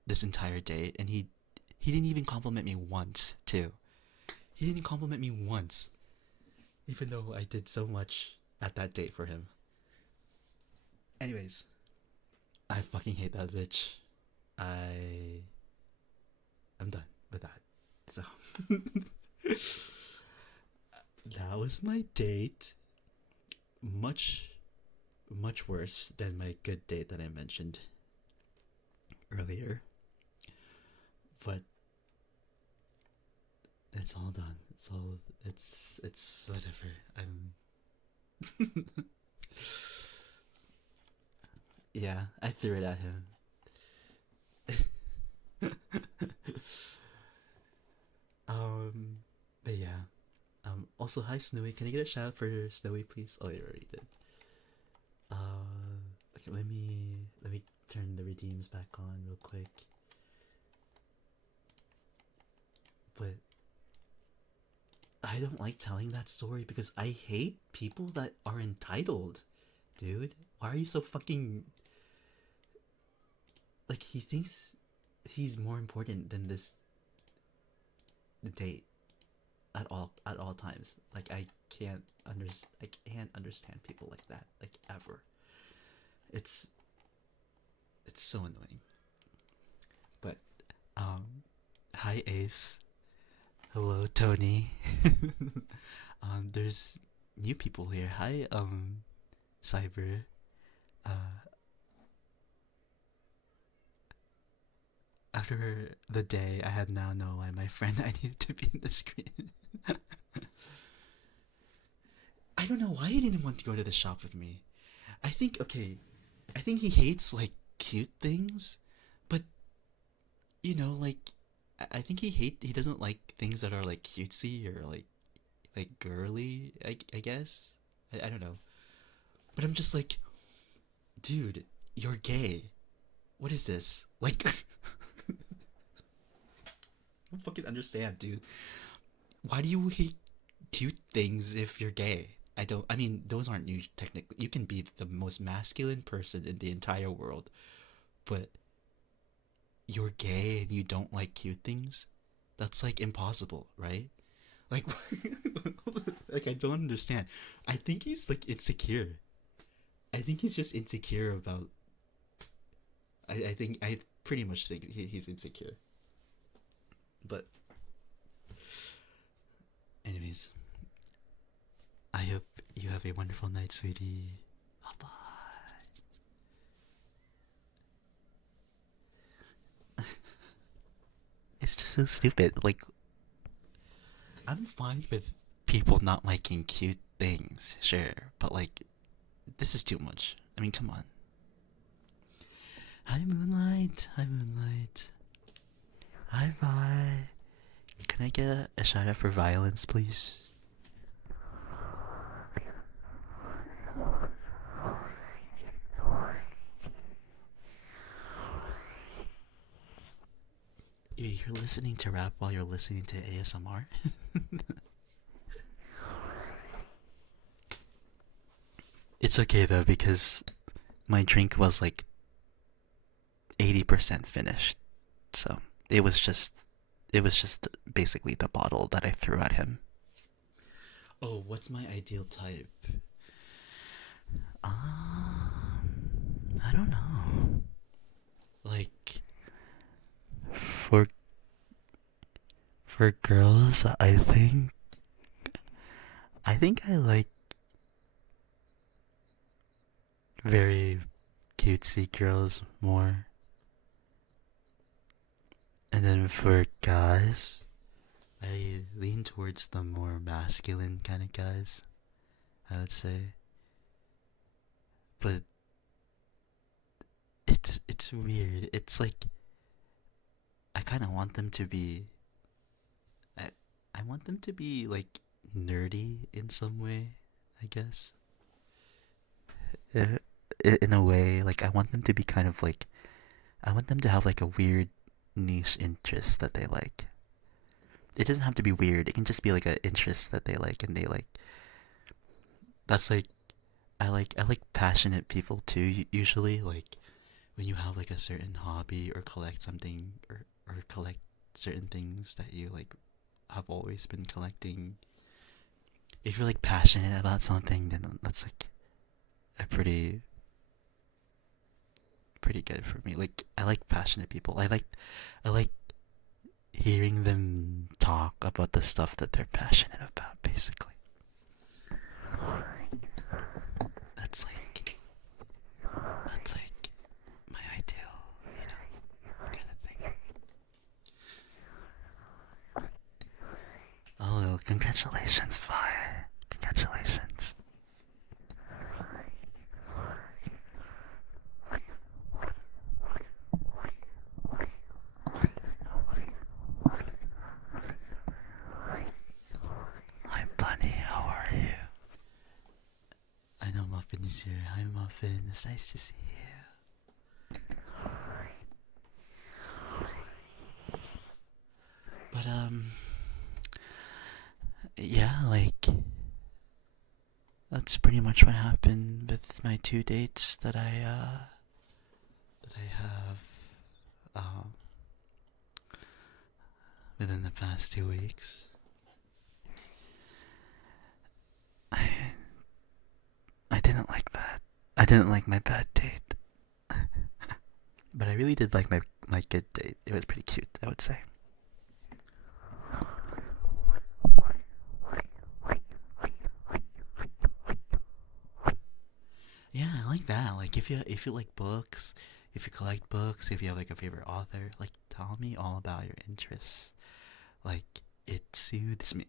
this entire day, and he didn't even compliment me once too. He didn't compliment me once, even though I did so much at that date for him. Anyways, I fucking hate that bitch. I I'm done with that. So that was my date. Much worse than my good date that I mentioned earlier. But it's all done. It's whatever. Yeah, I threw it at him. um but yeah. Also, hi Snowy. Can I get a shout out for Snowy, please? Oh, you already did. Okay, let me turn the redeems back on real quick. But I don't like telling that story because I hate people that are entitled, dude. Why are you so fucking like he thinks he's more important than this date at all times. Like I can't understand people like that, like ever. It's it's so annoying. But hi Ace. Hello Tony. There's new people here. Hi Cyber. Uh After the day I had now know why my friend I needed to be in the screen. I don't know why he didn't want to go to the shop with me. I think okay, I think he hates like cute things, but like I think he doesn't like things that are like cutesy or like girly. I guess I don't know, but I'm just like, dude, you're gay. What is this? Like, I don't fucking understand, dude. Why do you hate cute things if you're gay? I don't. I mean, those aren't you technically. You can be the most masculine person in the entire world, but you're gay and you don't like cute things. That's like impossible, right? Like, like I don't understand. I think he's like insecure. I think he's just insecure about. I pretty much think he's insecure. But, anyways, I hope you have a wonderful night, sweetie. Bye bye. It's just so stupid. Like, I'm fine with people not liking cute things, sure, but like, this is too much. I mean, come on. Hi, Moonlight. Hi, Moonlight. Hi, Vi. Can I get a shout out for violence, please? You're listening to rap while you're listening to ASMR? It's okay though, because my drink was like 80% finished. So it was just basically the bottle that I threw at him. Oh, what's my ideal type? I don't know. Like, for girls, I think I like very cutesy girls more. And then for guys, I lean towards the more masculine kind of guys, I would say. But it's weird. It's like I kind of want them to be I I want them to be like nerdy in some way, I guess. Uh, in a way, like I want them to be kind of like I want them to have like a weird niche interest that they like. It doesn't have to be weird. It can just be like an interest that they like and they like. That's like I like passionate people too usually, like when you have like a certain hobby or collect something or collect certain things that you like have always been collecting. If you're like passionate about something, then that's like a pretty good for me. Like I like passionate people. I like hearing them talk about the stuff that they're passionate about, basically. That's like my ideal, kind of thing. Oh, congratulations, Fire. Congratulations. Hi, Bunny. How are you? I know Muffin is here. Hi, Muffin. It's nice to see you. But yeah, like that's pretty much what happened with my two dates that I have um within the past 2 weeks. I I didn't like that. I didn't like my bad date, but I really did like my good date. It was pretty cute, I would say. Yeah, I like that. Like if you like books, if you collect books, if you have like a favorite author, like tell me all about your interests. Like it soothes me.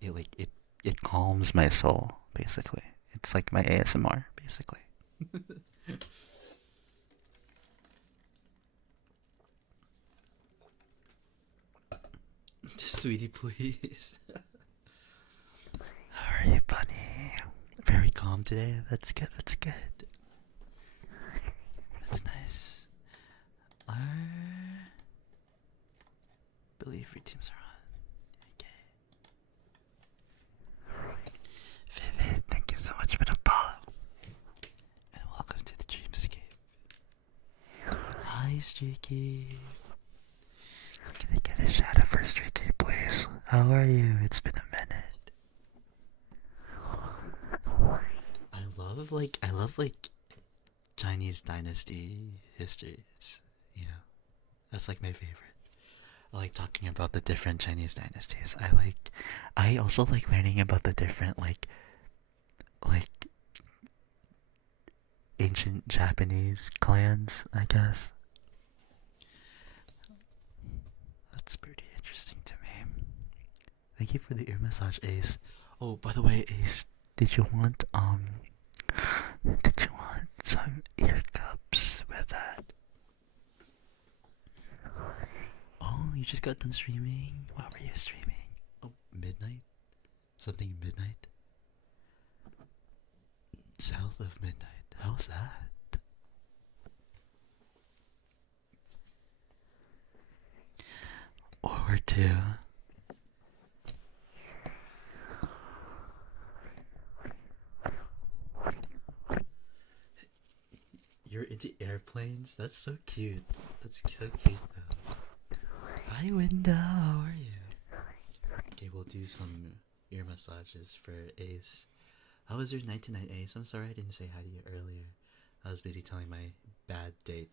It calms my soul, basically. It's like my ASMR, basically. Sweetie, please. How are you, bunny? Very calm today. That's good. That's good. That's nice. I believe your teams are on. Okay. Vivid, thank you so much for the follow. And welcome to the Dreamscape. Hi, Streaky. Can I get a shout out for Streaky, please. How are you? It's been a minute. I love Chinese dynasty histories. You know, that's like my favorite. I like talking about the different Chinese dynasties. I also like learning about the different like ancient Japanese clans, I guess. That's pretty interesting to me. Thank you for the ear massage, Ace. Oh, by the way, Ace, did you want some ear cups with that? Oh, you just got done streaming? What were you streaming? Oh, midnight? Something midnight? South of midnight. How's that? Or two. You're into airplanes? That's so cute. That's so cute though. Hi Window, how are you? Okay, we'll do some ear massages for Ace. How was your night tonight, Ace? I'm sorry I didn't say hi to you earlier. I was busy telling my bad date.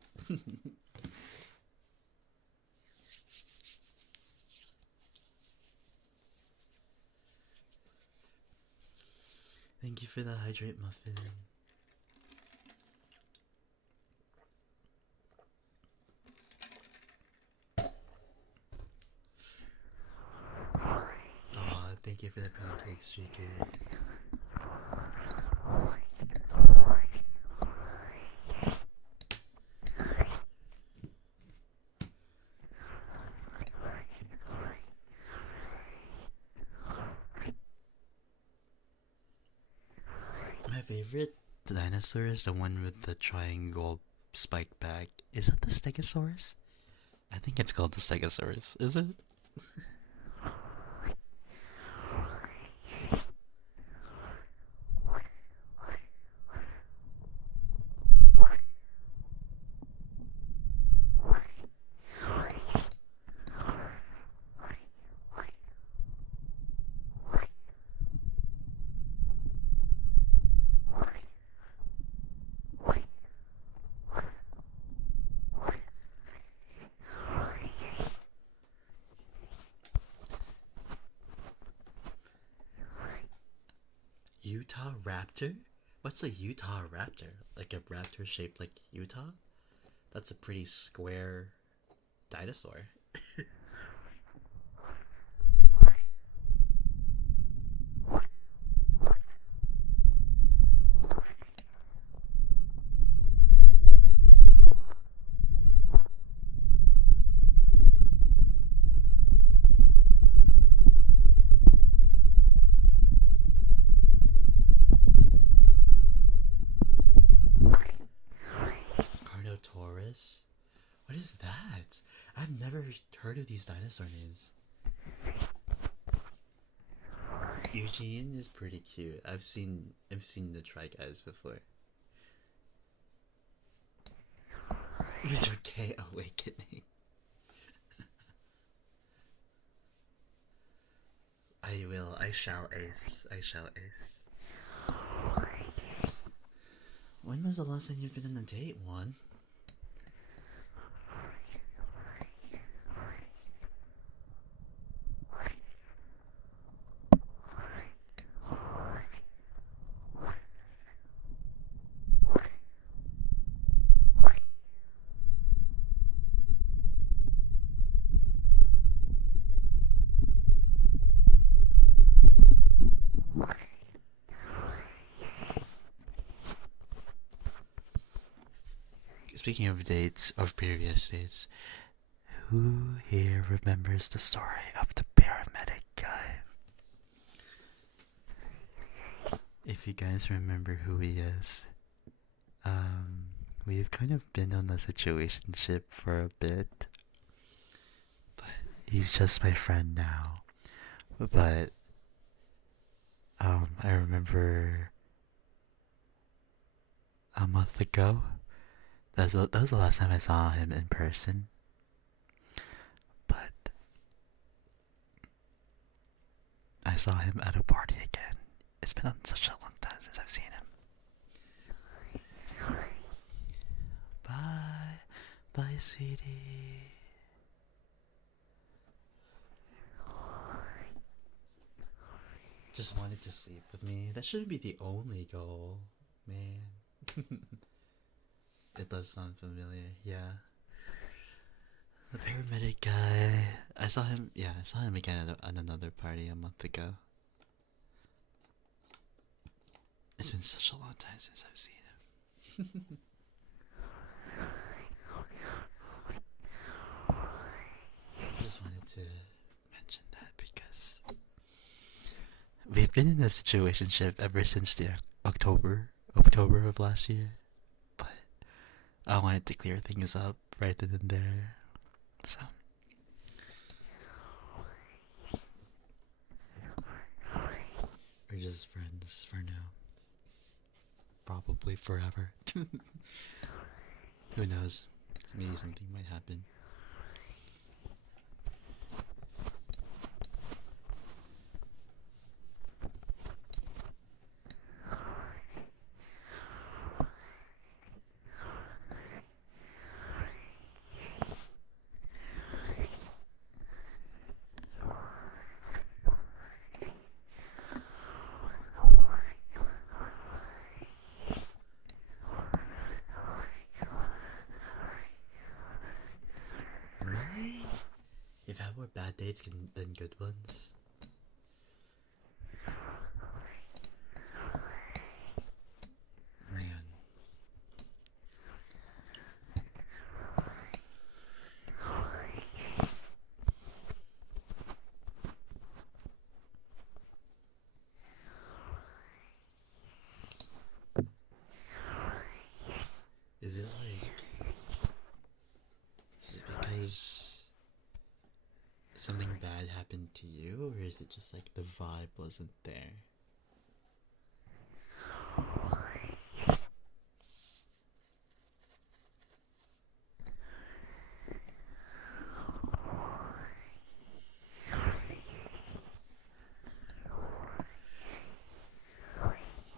Thank you for the hydrate muffin. Aw, thank you for the pancake streaker. My favorite dinosaur is the one with the triangle spike back. Is that the Stegosaurus? I think it's called the Stegosaurus. Is it? Utah raptor? What's a Utah raptor? Like a raptor shaped like Utah? That's a pretty square dinosaur. Carnotaurus? What is that? I've never heard of these dinosaur names. Eugene is pretty cute. I've seen the Try Guys before. Mr. K Awakening. I will. I shall ace. I shall ace. When was the last time you've been on a date, Juan? Speaking of dates, of previous dates, who here remembers the story of the paramedic guy? If you guys remember who he is, we've kind of been on a situationship for a bit, but he's just my friend now. But I remember a month ago. That was the last time I saw him in person. But I saw him at a party again. It's been such a long time since I've seen him. Bye. Bye, sweetie. Just wanted to sleep with me. That shouldn't be the only goal, man. It does sound familiar, yeah. The paramedic guy. I saw him, yeah, I saw him again at another party a month ago. It's been such a long time since I've seen him. I just wanted to mention that because we've been in a situationship ever since the October of last year, but I wanted to clear things up right then and there. So we're just friends for now. Probably forever. Who knows? Maybe something might happen. Really? You've had more bad dates than good ones? Man. Is it because something bad happened to you, or is it just like the vibe wasn't there?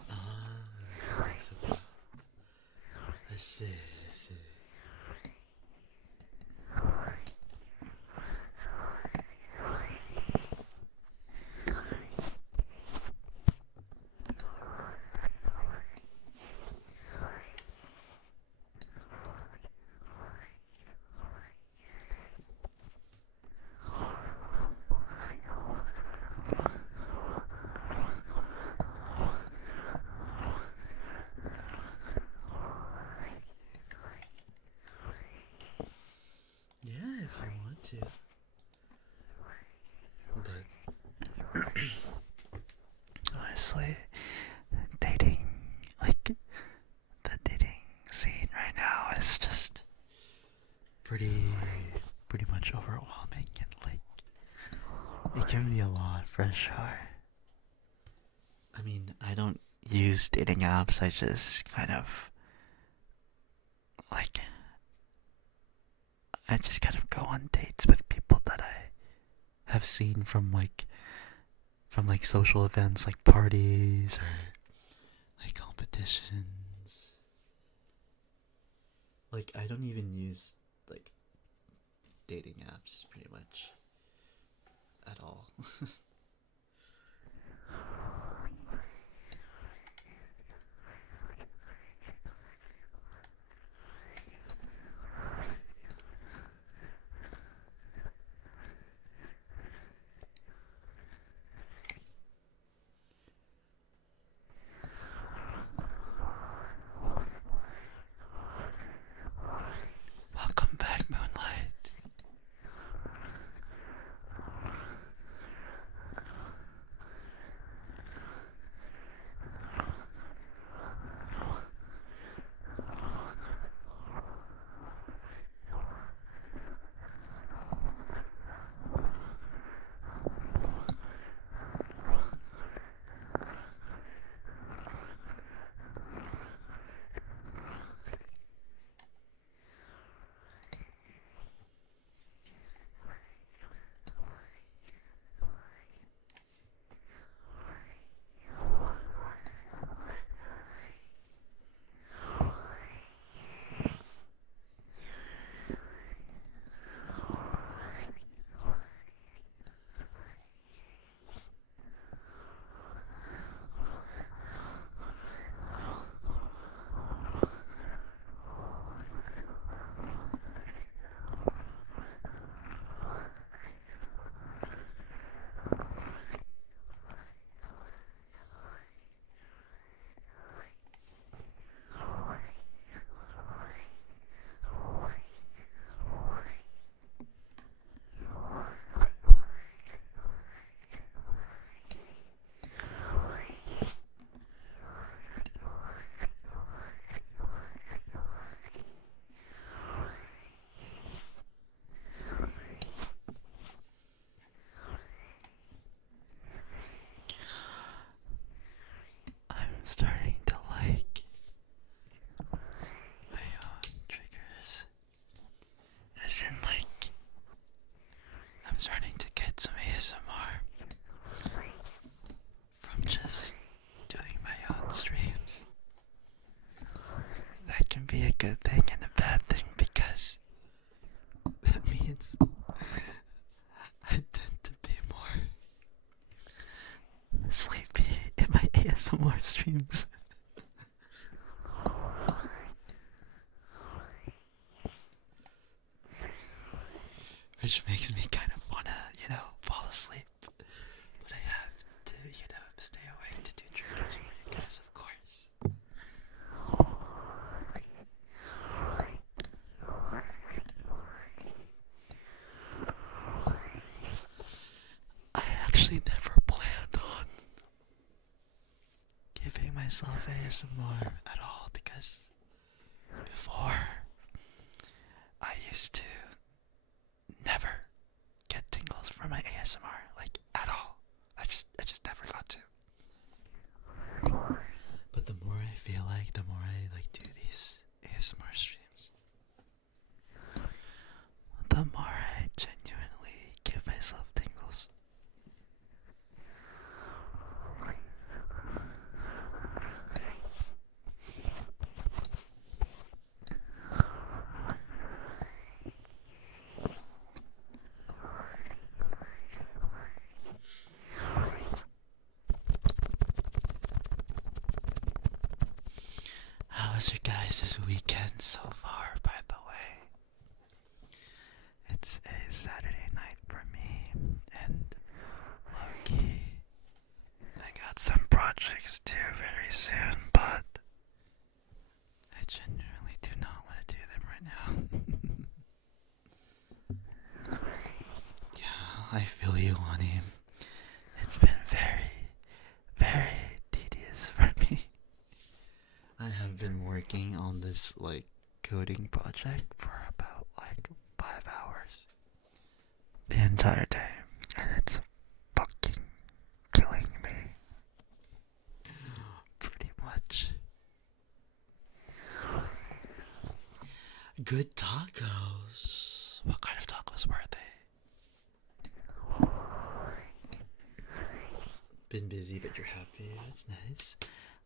Ah, so I see, I see. Yeah, if you want to. But honestly, dating, like the dating scene right now is just pretty much overwhelming, and like it can be a lot for sure. I mean, I don't use dating apps. I just kind of like I just kind of go on dates with people that I have seen from like social events like parties or like competitions. Like I don't even use like dating apps pretty much at all. Welcome back, Moonlight. starting to like my own triggers. As in, like, I'm starting to get some ASMR from just doing my own streams. That can be a good thing and a bad thing because that means I tend to be more sleepy in my ASMR streams. Which makes me kind of wanna, fall asleep. But I have to, stay awake to do triggers for you guys, of course. I actually never planned on giving myself ASMR at all because before I used to never get tingles from my ASMR, like at all. I just never got to. But the more I feel like, the more I like do these ASMR streams, the more I genuinely give myself tingles. How was your guys' weekend so far, by the way? It's a Saturday night for me, and low-key, I got some projects due very soon, but I genuinely do not want to do them right now. Yeah, I feel you, honey. It's been very, very tedious for me. I have been working on this, like, coding project for about, like, 5 hours the entire day, and it's fucking killing me. Pretty much. Good tacos. What kind of tacos were they? Been busy, but you're happy. That's nice.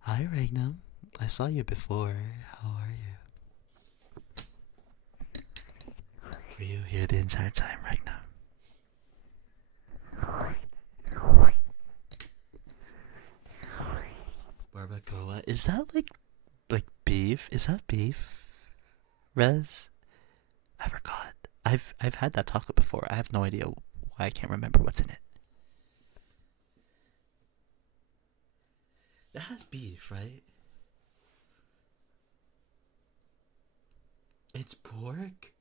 Hi, Regnum. I saw you before. How are you? Were you here the entire time, Regnum? Barbacoa. Is that like beef? Is that beef? Rez? I forgot. I've had that taco before. I have no idea why I can't remember what's in it. It has beef, right? It's pork?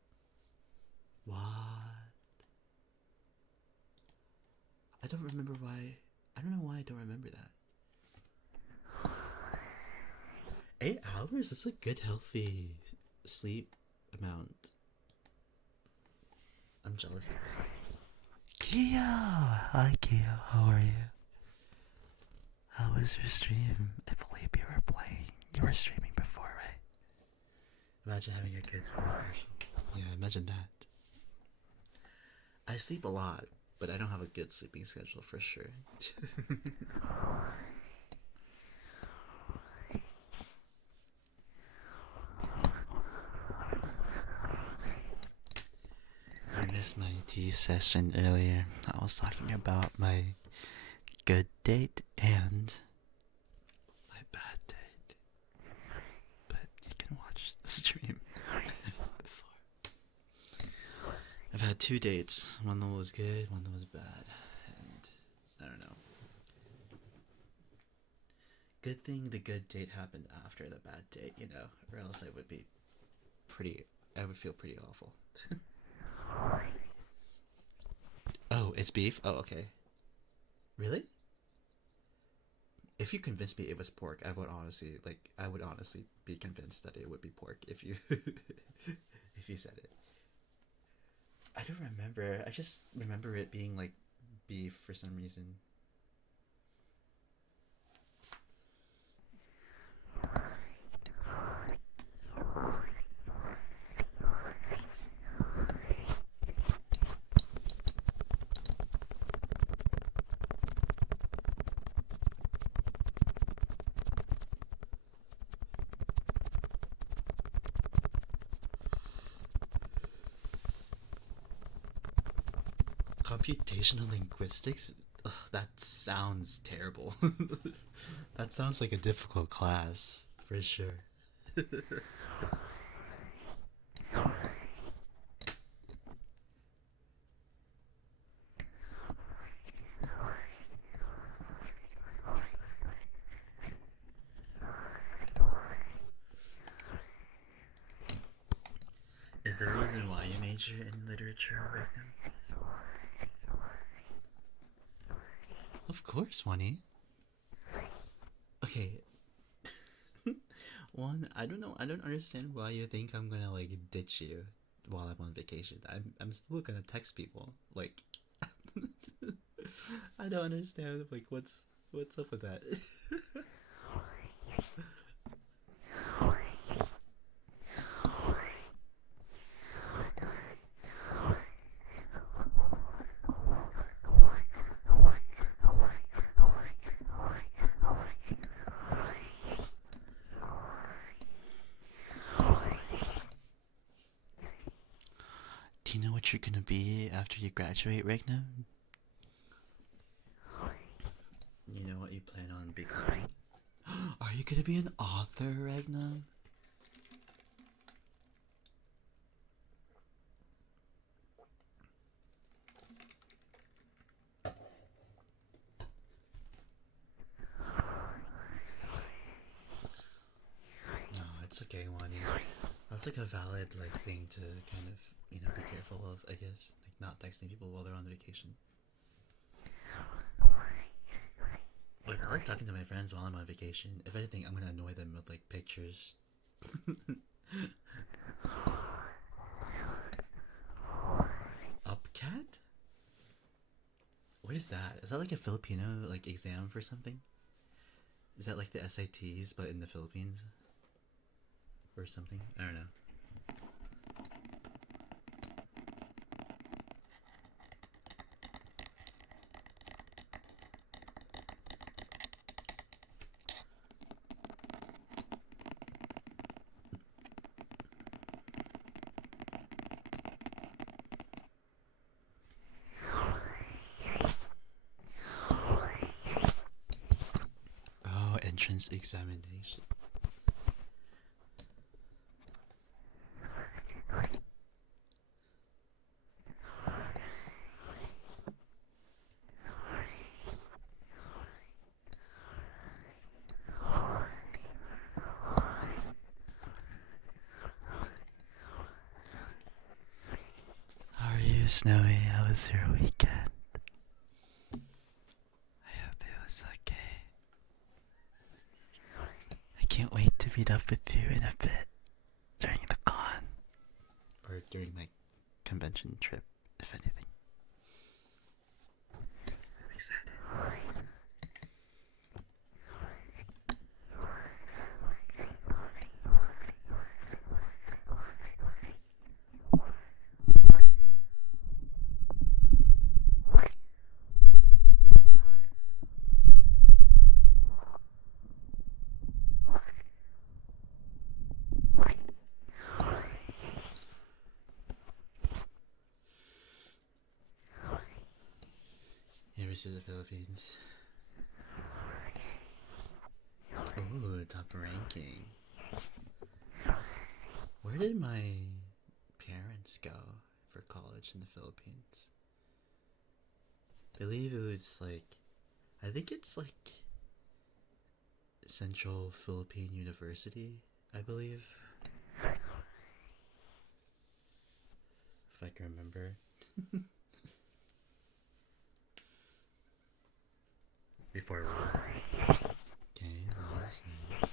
What? I don't remember why. I don't know why I don't remember that. 8 hours? That's a good, healthy sleep amount. I'm jealous of you. Kia! Hi, Kia. How are you? How was your stream? I believe you were playing. You were streaming before, right? Imagine having your kids. Yeah, imagine that. I sleep a lot, but I don't have a good sleeping schedule for sure. I missed my tea session earlier. I was talking about my good date and my bad date. But you can watch the stream before. I've had 2 dates. One that was good, one that was bad. And I don't know. Good thing the good date happened after the bad date, or else I would feel pretty awful. Oh, it's beef? Oh, okay. Really? If you convinced me it was pork, I would honestly be convinced that it would be pork if you if you said it. I don't remember. I just remember it being like beef for some reason. Computational linguistics? Ugh, that sounds terrible. That sounds like a difficult class, for sure. Is there a reason why you major in literature right now? Of course, Wani. Okay. One, I don't know. I don't understand why you think I'm gonna like ditch you while I'm on vacation. I'm still gonna text people. Like, I don't understand. Like, what's up with that? Do you know what you're gonna be after you graduate, Regna? You know what you plan on becoming? Are you gonna be an author, Regna? No, it's okay, Wani. That's like a valid like thing to kind of be careful of, I guess. Like not texting people while they're on vacation. Like I like talking to my friends while I'm on vacation. If anything, I'm gonna annoy them with like pictures. Upcat? What is that? Is that like a Filipino like exam for something? Is that like the SATs but in the Philippines? Or something? I don't know. Oh, entrance examination. How are you, Snowy? How was your weekend? I hope it was okay. I can't wait to meet up with you in a bit during the con. Or during my convention trip, if anything. I'm excited. You ever see the Philippines? Ooh, top ranking. Where did my parents go for college in the Philippines? I believe it was like, I think it's like Central Philippine University, I believe. If I can remember. Before war. Okay, nice, nice.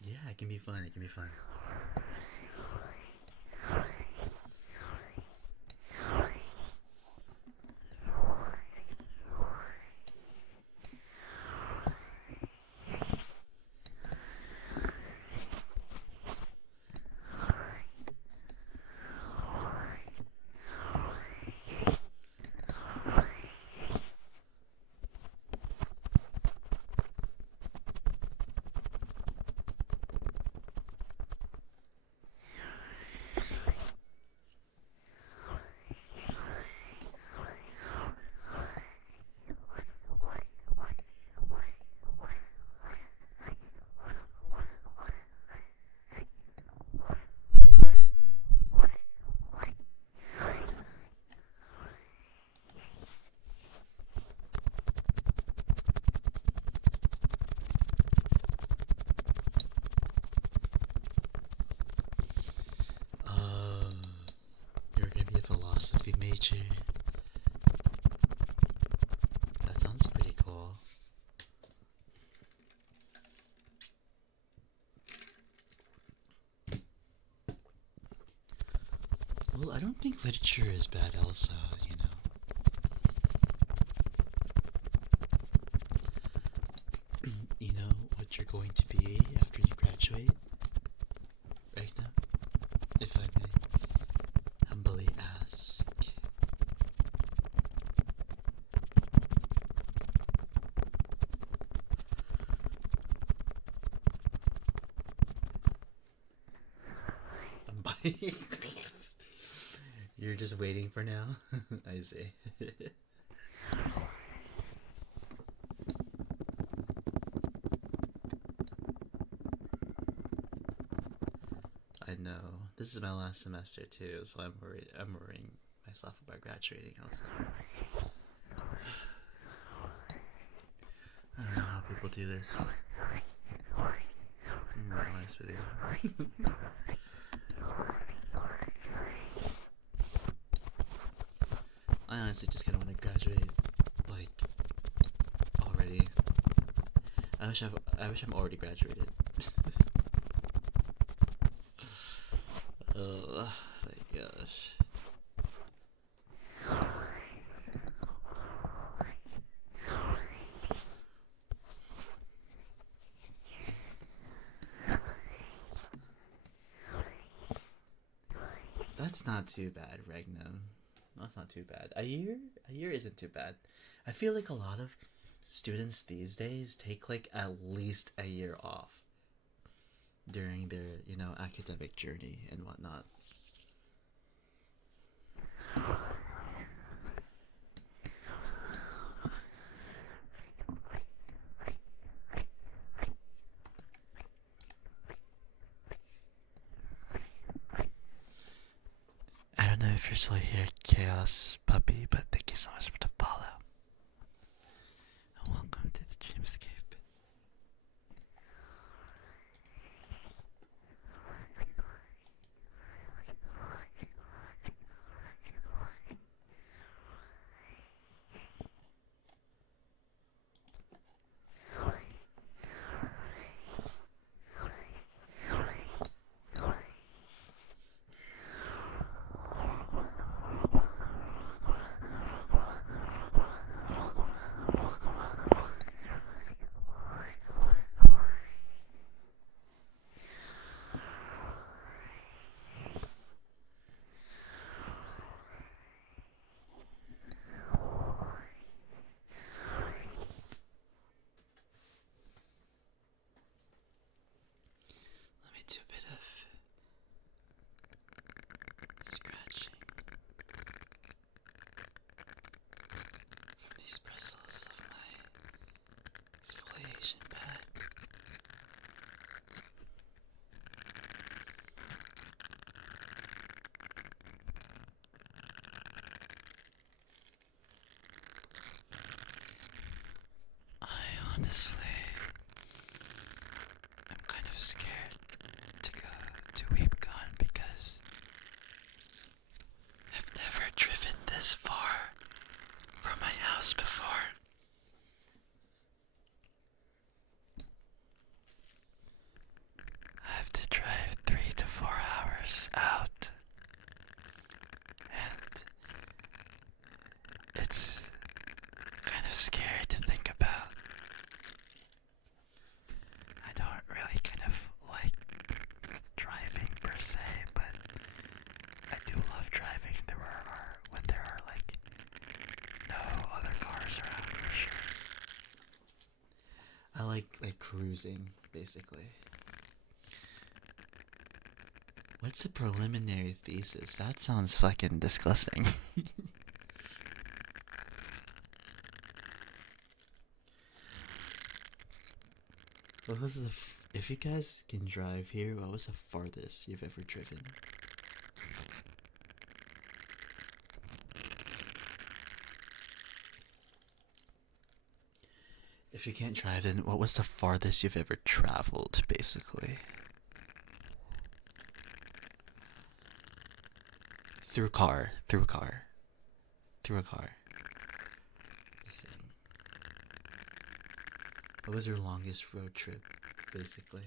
Yeah, it can be fun, it can be fun. philosophy major. That sounds pretty cool. Well, I don't think literature is bad also, you know. You know what you're going to be after you graduate? Right now? If I may humbly ask. I'm buying. You're just waiting for now? I see. I know. This is my last semester too, so I'm worrying myself about graduating also. I don't know how people do this. I'm not honest with you. I honestly just kind of want to graduate, like, already. I wish I'm already graduated. Oh my gosh. That's not too bad, Regnum. That's not too bad. A year isn't too bad. I feel like a lot of students these days take like at least a year off during their, you know, academic journey and whatnot. I don't know if you're still here, Chaos Puppy, but thank you so much for the follow. And welcome to the Dreamscape. Let me do a bit of scratching from these bristles of my exfoliation pad. I honestly am kind of scared to go to WeebCon because I've never driven this far from my house before. I have to drive 3 to 4 hours out, and it's kind of scary to think about. I don't really kind of like driving per se, but I do love driving when there are like no other cars around for sure. I like cruising basically. What's a preliminary thesis? That sounds fucking disgusting. What was if you guys can drive here, what was the farthest you've ever driven? If you can't drive, then what was the farthest you've ever traveled, basically? through car, through a car, through a car. Let's see. What was your longest road trip, basically?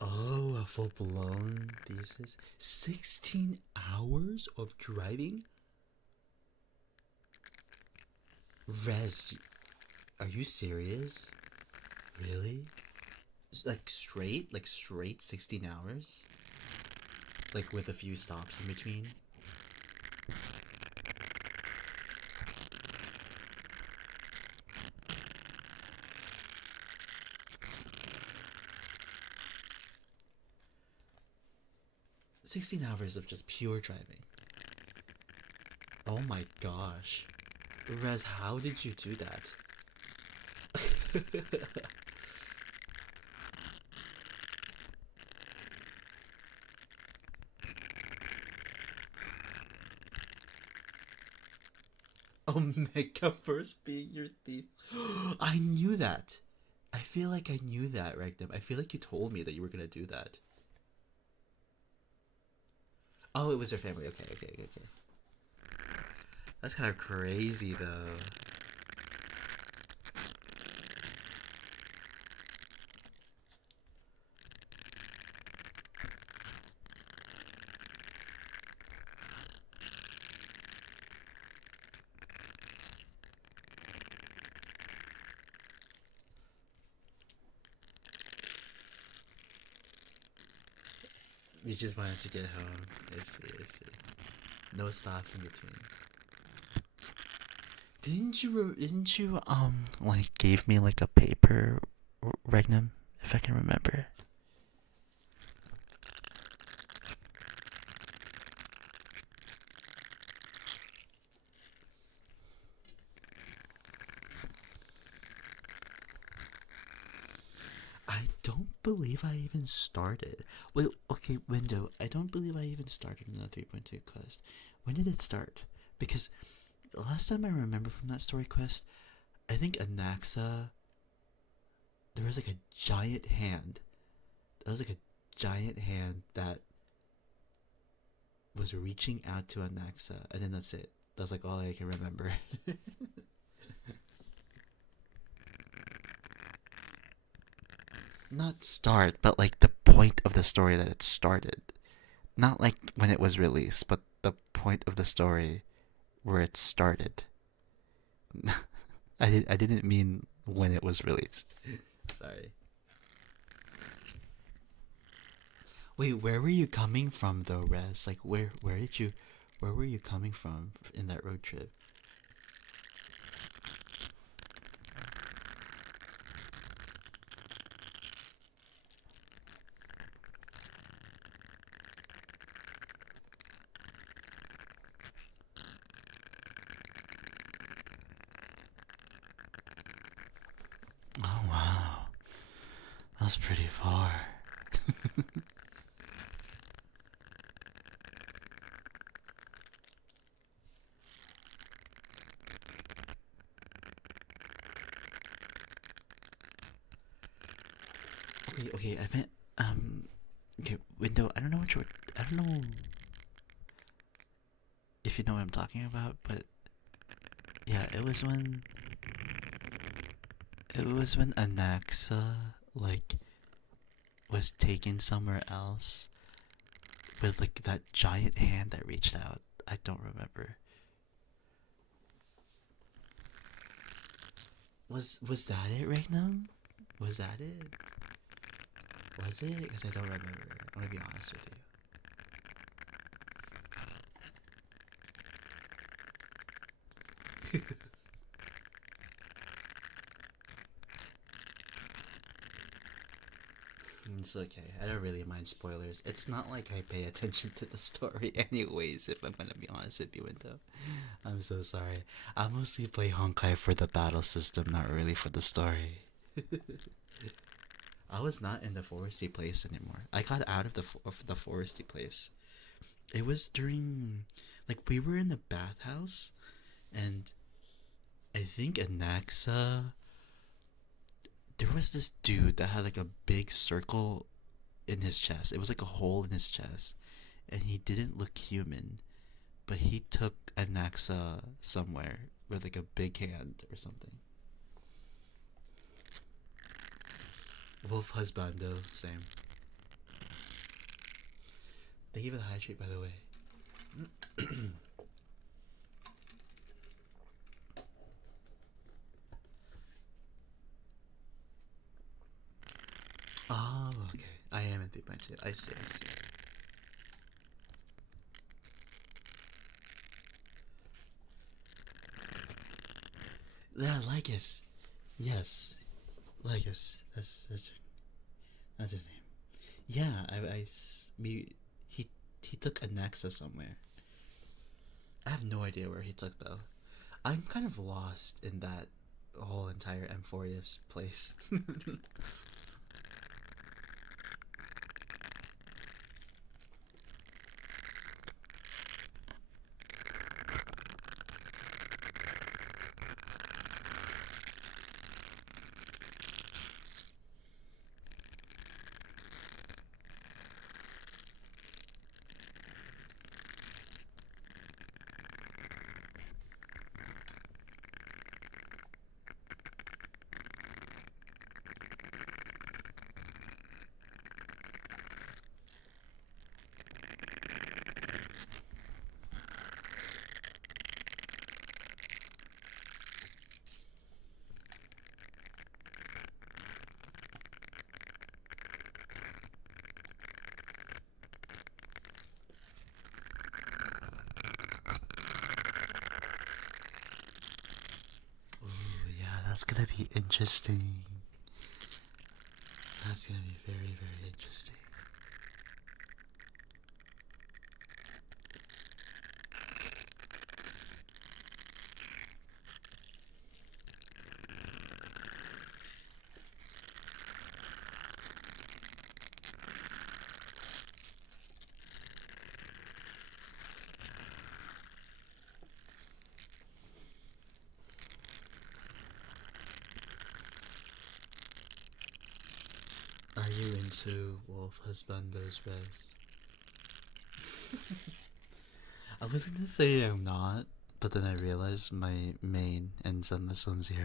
Oh, a full blown thesis. 16 hours of driving? Rez, are you serious? Really? Like straight 16 hours? Like with a few stops in between? 16 hours of just pure driving. Oh my gosh. Rez, how did you do that? Omega first being your thief. I knew that. I feel like I knew that, Regnum. I feel like you told me that you were gonna do that. Oh, it was her family. Okay, okay, okay, okay. That's kind of crazy, though. You just wanted to get home. I see, I see. No stops in between. Didn't you, like, gave me, like, a paper, Regnum, if I can remember? I don't believe I even started. Wait, okay, window. I don't believe I even started in the 3.2 quest. When did it start? Because the last time I remember from that story quest, I think Anaxa, there was like a giant hand. There was like a giant hand that was reaching out to Anaxa, and then that's it. That's like all I can remember. Not start, but like the point of the story that it started. Not like when it was released, but the point of the story where it started. I didn't mean when it was released. Sorry. Wait, where were you coming from though, Rez? Like where were you coming from in that road trip? Oh wow. That's pretty far. Okay, okay, I meant okay, window, I don't know if you know what I'm talking about, but yeah, it was when Anaxa like was taken somewhere else with like that giant hand that reached out. I don't remember. Was that it, Regnum? Was that it? Was it? Because I don't remember. I'm gonna be honest with you. It's okay. I don't really mind spoilers. It's not like I pay attention to the story anyways, if I'm gonna be honest with you, Window. I'm so sorry. I mostly play Honkai for the battle system, not really for the story. I was not in the foresty place anymore. I got out of the foresty place. It was during, like, we were in the bathhouse, and I think Anaxa, there was this dude that had like a big circle in his chest. It was like a hole in his chest, and he didn't look human, but he took Anaxa somewhere with like a big hand or something. Wolf husbando, same. Thank you for the hydrate, by the way. Oh, okay. I am at 3.2. I see, I see. Yeah, Lycus. Yes. Lycus. That's his name. Yeah, he took Anaxa somewhere. I have no idea where he took though. I'm kind of lost in that whole entire Amphorius place. Ooh, yeah, that's gonna be interesting. That's gonna be very, very interesting. Are you into Wolf Husbando's Res? I was gonna say I'm not, but then I realized my main ends on this on 0.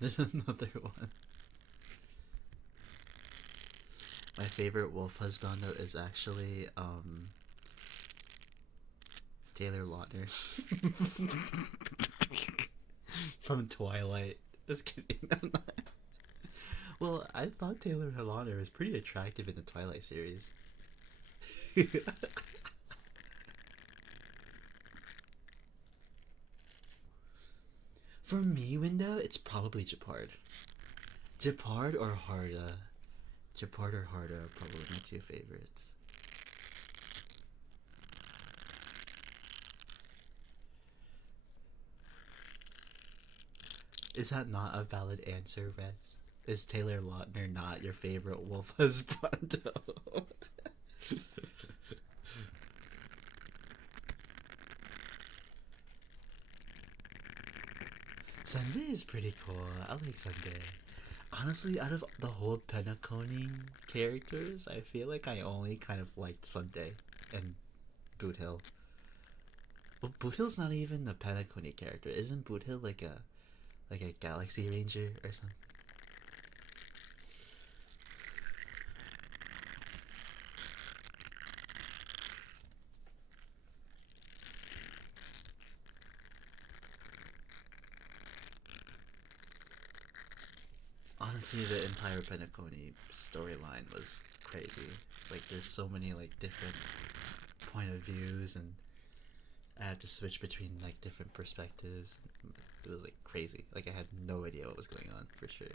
There's another one. My favorite Wolf Husbando is actually Taylor Lautner from Twilight. Just kidding. I'm not. Well, I thought Taylor Lautner was pretty attractive in the Twilight series. For me, Window, it's probably Japard. Japard or Harda. Japard or Harda are probably my two favorites. Is that not a valid answer, Rez? Is Taylor Lautner not your favorite Wolf Husbando? Sunday is pretty cool. I like Sunday. Honestly, out of the whole Penacony characters, I feel like I only kind of liked Sunday and Boot Hill. Well, Boot Hill's not even a Penacony character. Isn't Boot Hill like a Galaxy Ranger or something? Honestly, the entire Penacony storyline was crazy. Like, there's so many like different point of views, and I had to switch between like different perspectives. It was like crazy. Like I had no idea what was going on for sure.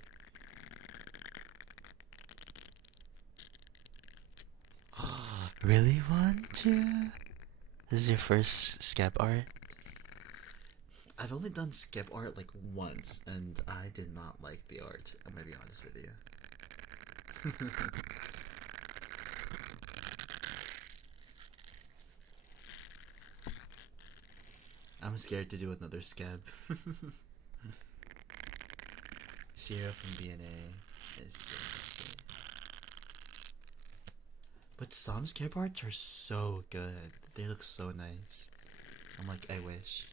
Really, want you? This is your first skep art? I've only done skep art like once, and I did not like the art. I'm gonna be honest with you. I'm scared to do another skeb. Shira from BNA is so. But some skep arts are so good. They look so nice. I'm like, I wish.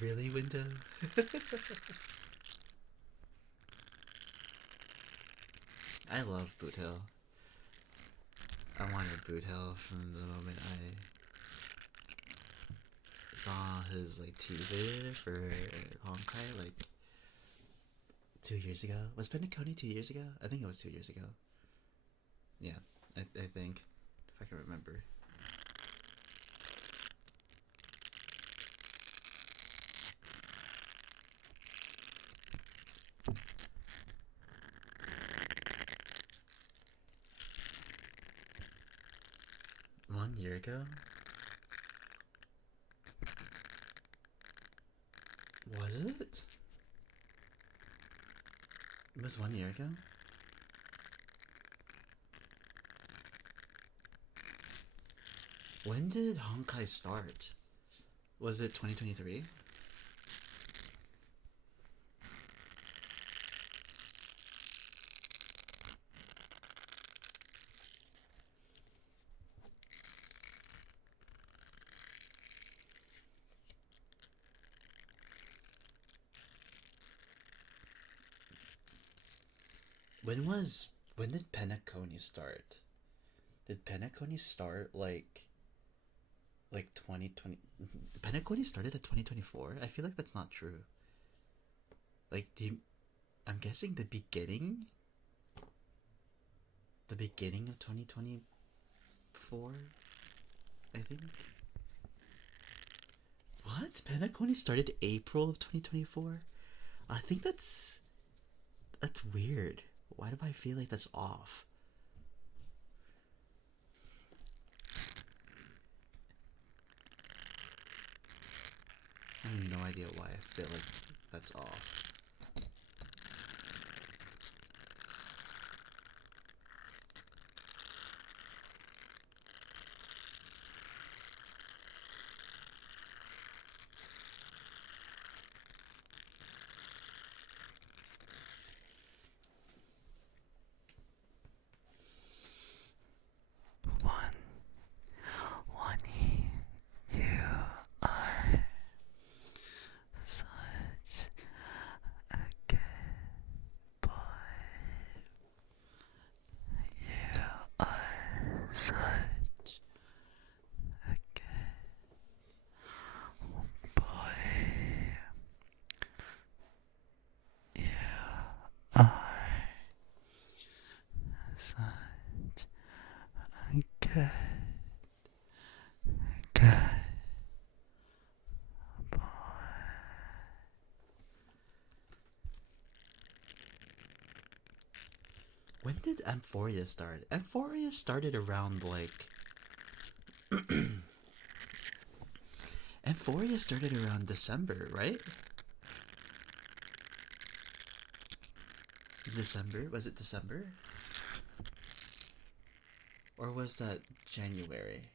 Really, Window? I love Boot Hill. I wanted Boot Hill from the moment I saw his like teaser for Honkai like 2 years ago. Was Penacony 2 years ago? I think it was 2 years ago. Yeah, I think, if I can remember. One year ago? Was it? It was 1 year ago? When did Honkai start? Was it 2023? When did Penacony start? Did Penacony start like 2020? Penacony started at 2024? I feel like that's not true. Like I'm guessing the beginning of 2024, I think. What? Penacony started April of 2024? I think that's weird. Why do I feel like that's off? I have no idea why I feel like that's off. You are such a good boy. You are such a good boy. You are such a good boy. When did Amphoria start? Amphoria started around like Amphoria started around December, right? December? Was it December? Or was that January?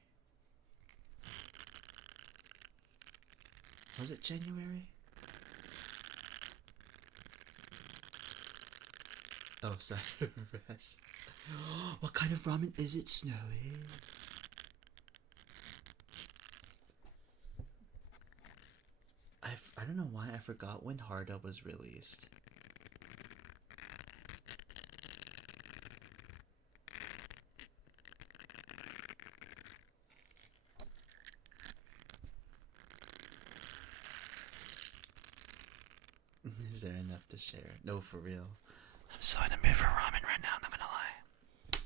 Was it January? Oh, sorry. Rest. What kind of ramen is it, Snowy? I don't know why I forgot when Harda was released. Is there enough to share? No, for real. I'm so in the mood for ramen right now, I'm not gonna lie.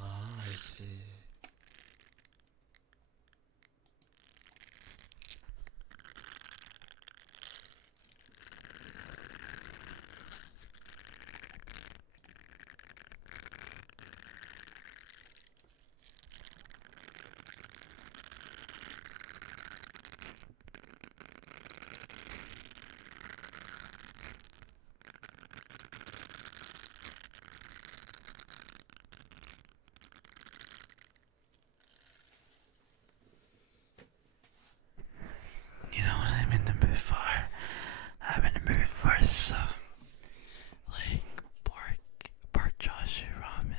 Oh, I see. You know what I'm in the mood for? I'm in the mood for some, like, pork chashu ramen.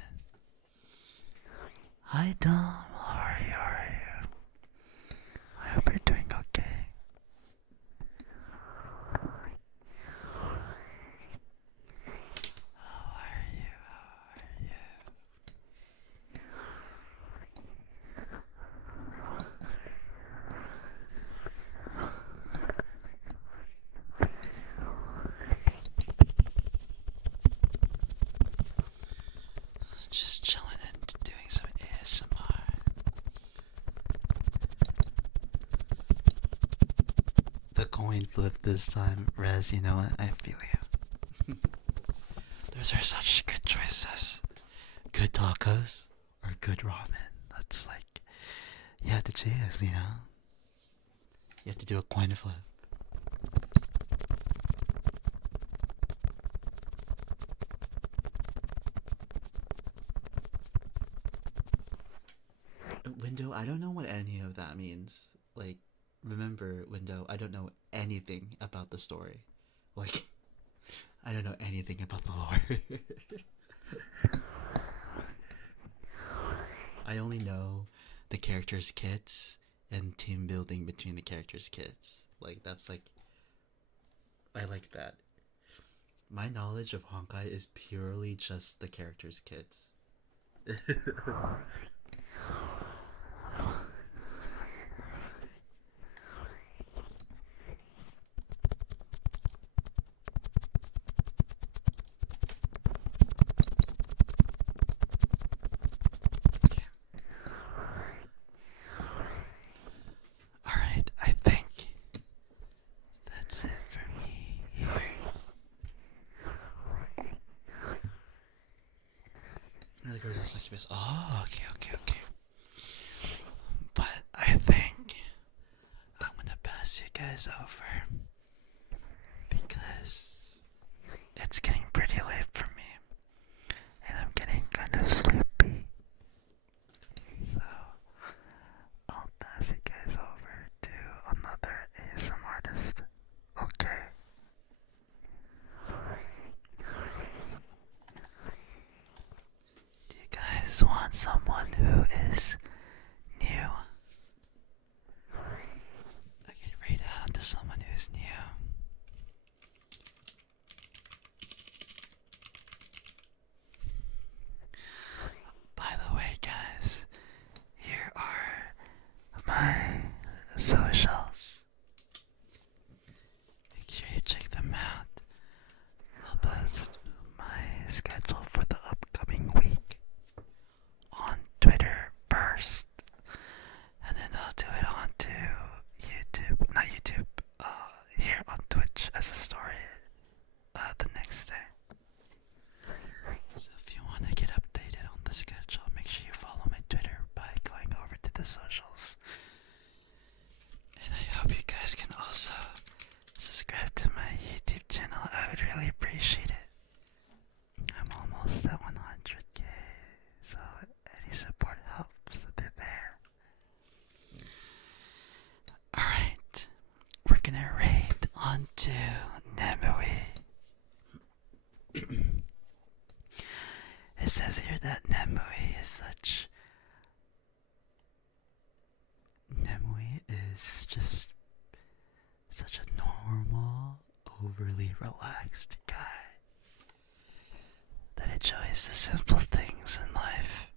Hi Dom, how are you? I hope you're doing okay. How are you? Just chilling and doing some ASMR. The coin flip this time, Rez, you know what? I feel you. Those are such good choices. Good tacos or good ramen. That's like, you have to choose, you know? You have to do a coin flip. Window, I don't know what any of that means. Like, remember, Window, I don't know anything about the story. Like, I don't know anything about the lore. I only know the characters' kits and team building between the characters' kits. Like, that's like, I like that. My knowledge of Honkai is purely just the characters' kits. Alright, I think that's it for me here. Really goes on succubus. Oh, okay. But I think I'm gonna pass you guys over because it's getting pretty late for me and I'm getting kind of sleepy. So I'll pass you guys over to another ASM artist. Okay. Do you guys want someone who is new? I can read out to someone who's new. By the way, guys, here are my socials. Make sure you check them out. I'll post my schedule for the upcoming week on Twitter first, and then I'll do it onto YouTube, not YouTube, here on Twitch as a story the next day. So if you want to get updated on the schedule, make sure you follow my Twitter by going over to the socials. And I hope you guys can also subscribe to my YouTube channel. I would really appreciate it. I'm almost at 100k, so any support helps that they're there. Alright, we're gonna raid onto Nemui. It says here that Nemui is just such a normal, overly relaxed guy that enjoys the simple things in life,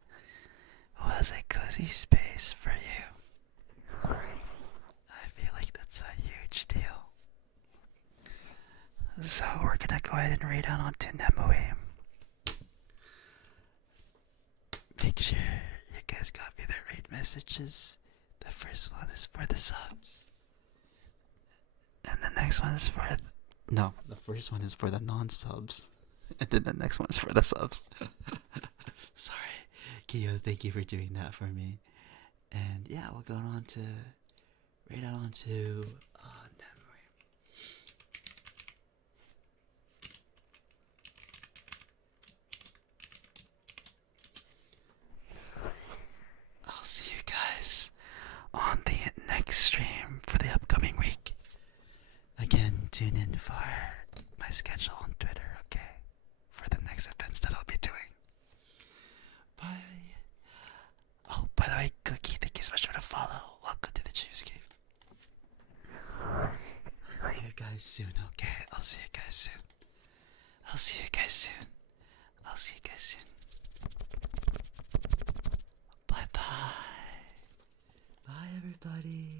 who has a cozy space for you. I feel like that's a huge deal. So we're gonna go ahead and read out onto Nemui. Make sure you guys copy the raid messages. The first one is for the subs. And the next one is for... No, the first one is for the non-subs. And then the next one is for the subs. Sorry. Kiyo, thank you for doing that for me. And yeah, we'll go on to... Right on to... I'll see you guys on the next stream for the upcoming week. Again, tune in for my schedule on Twitter, okay? For the next events that I'll be doing. Bye. Oh, by the way, Cookie, thank you so much for the follow. Welcome to the Dreamscape. I'll see you guys soon, okay? I'll see you guys soon. I'll see you guys soon. I'll see you guys soon. Bye bye. Bye, everybody.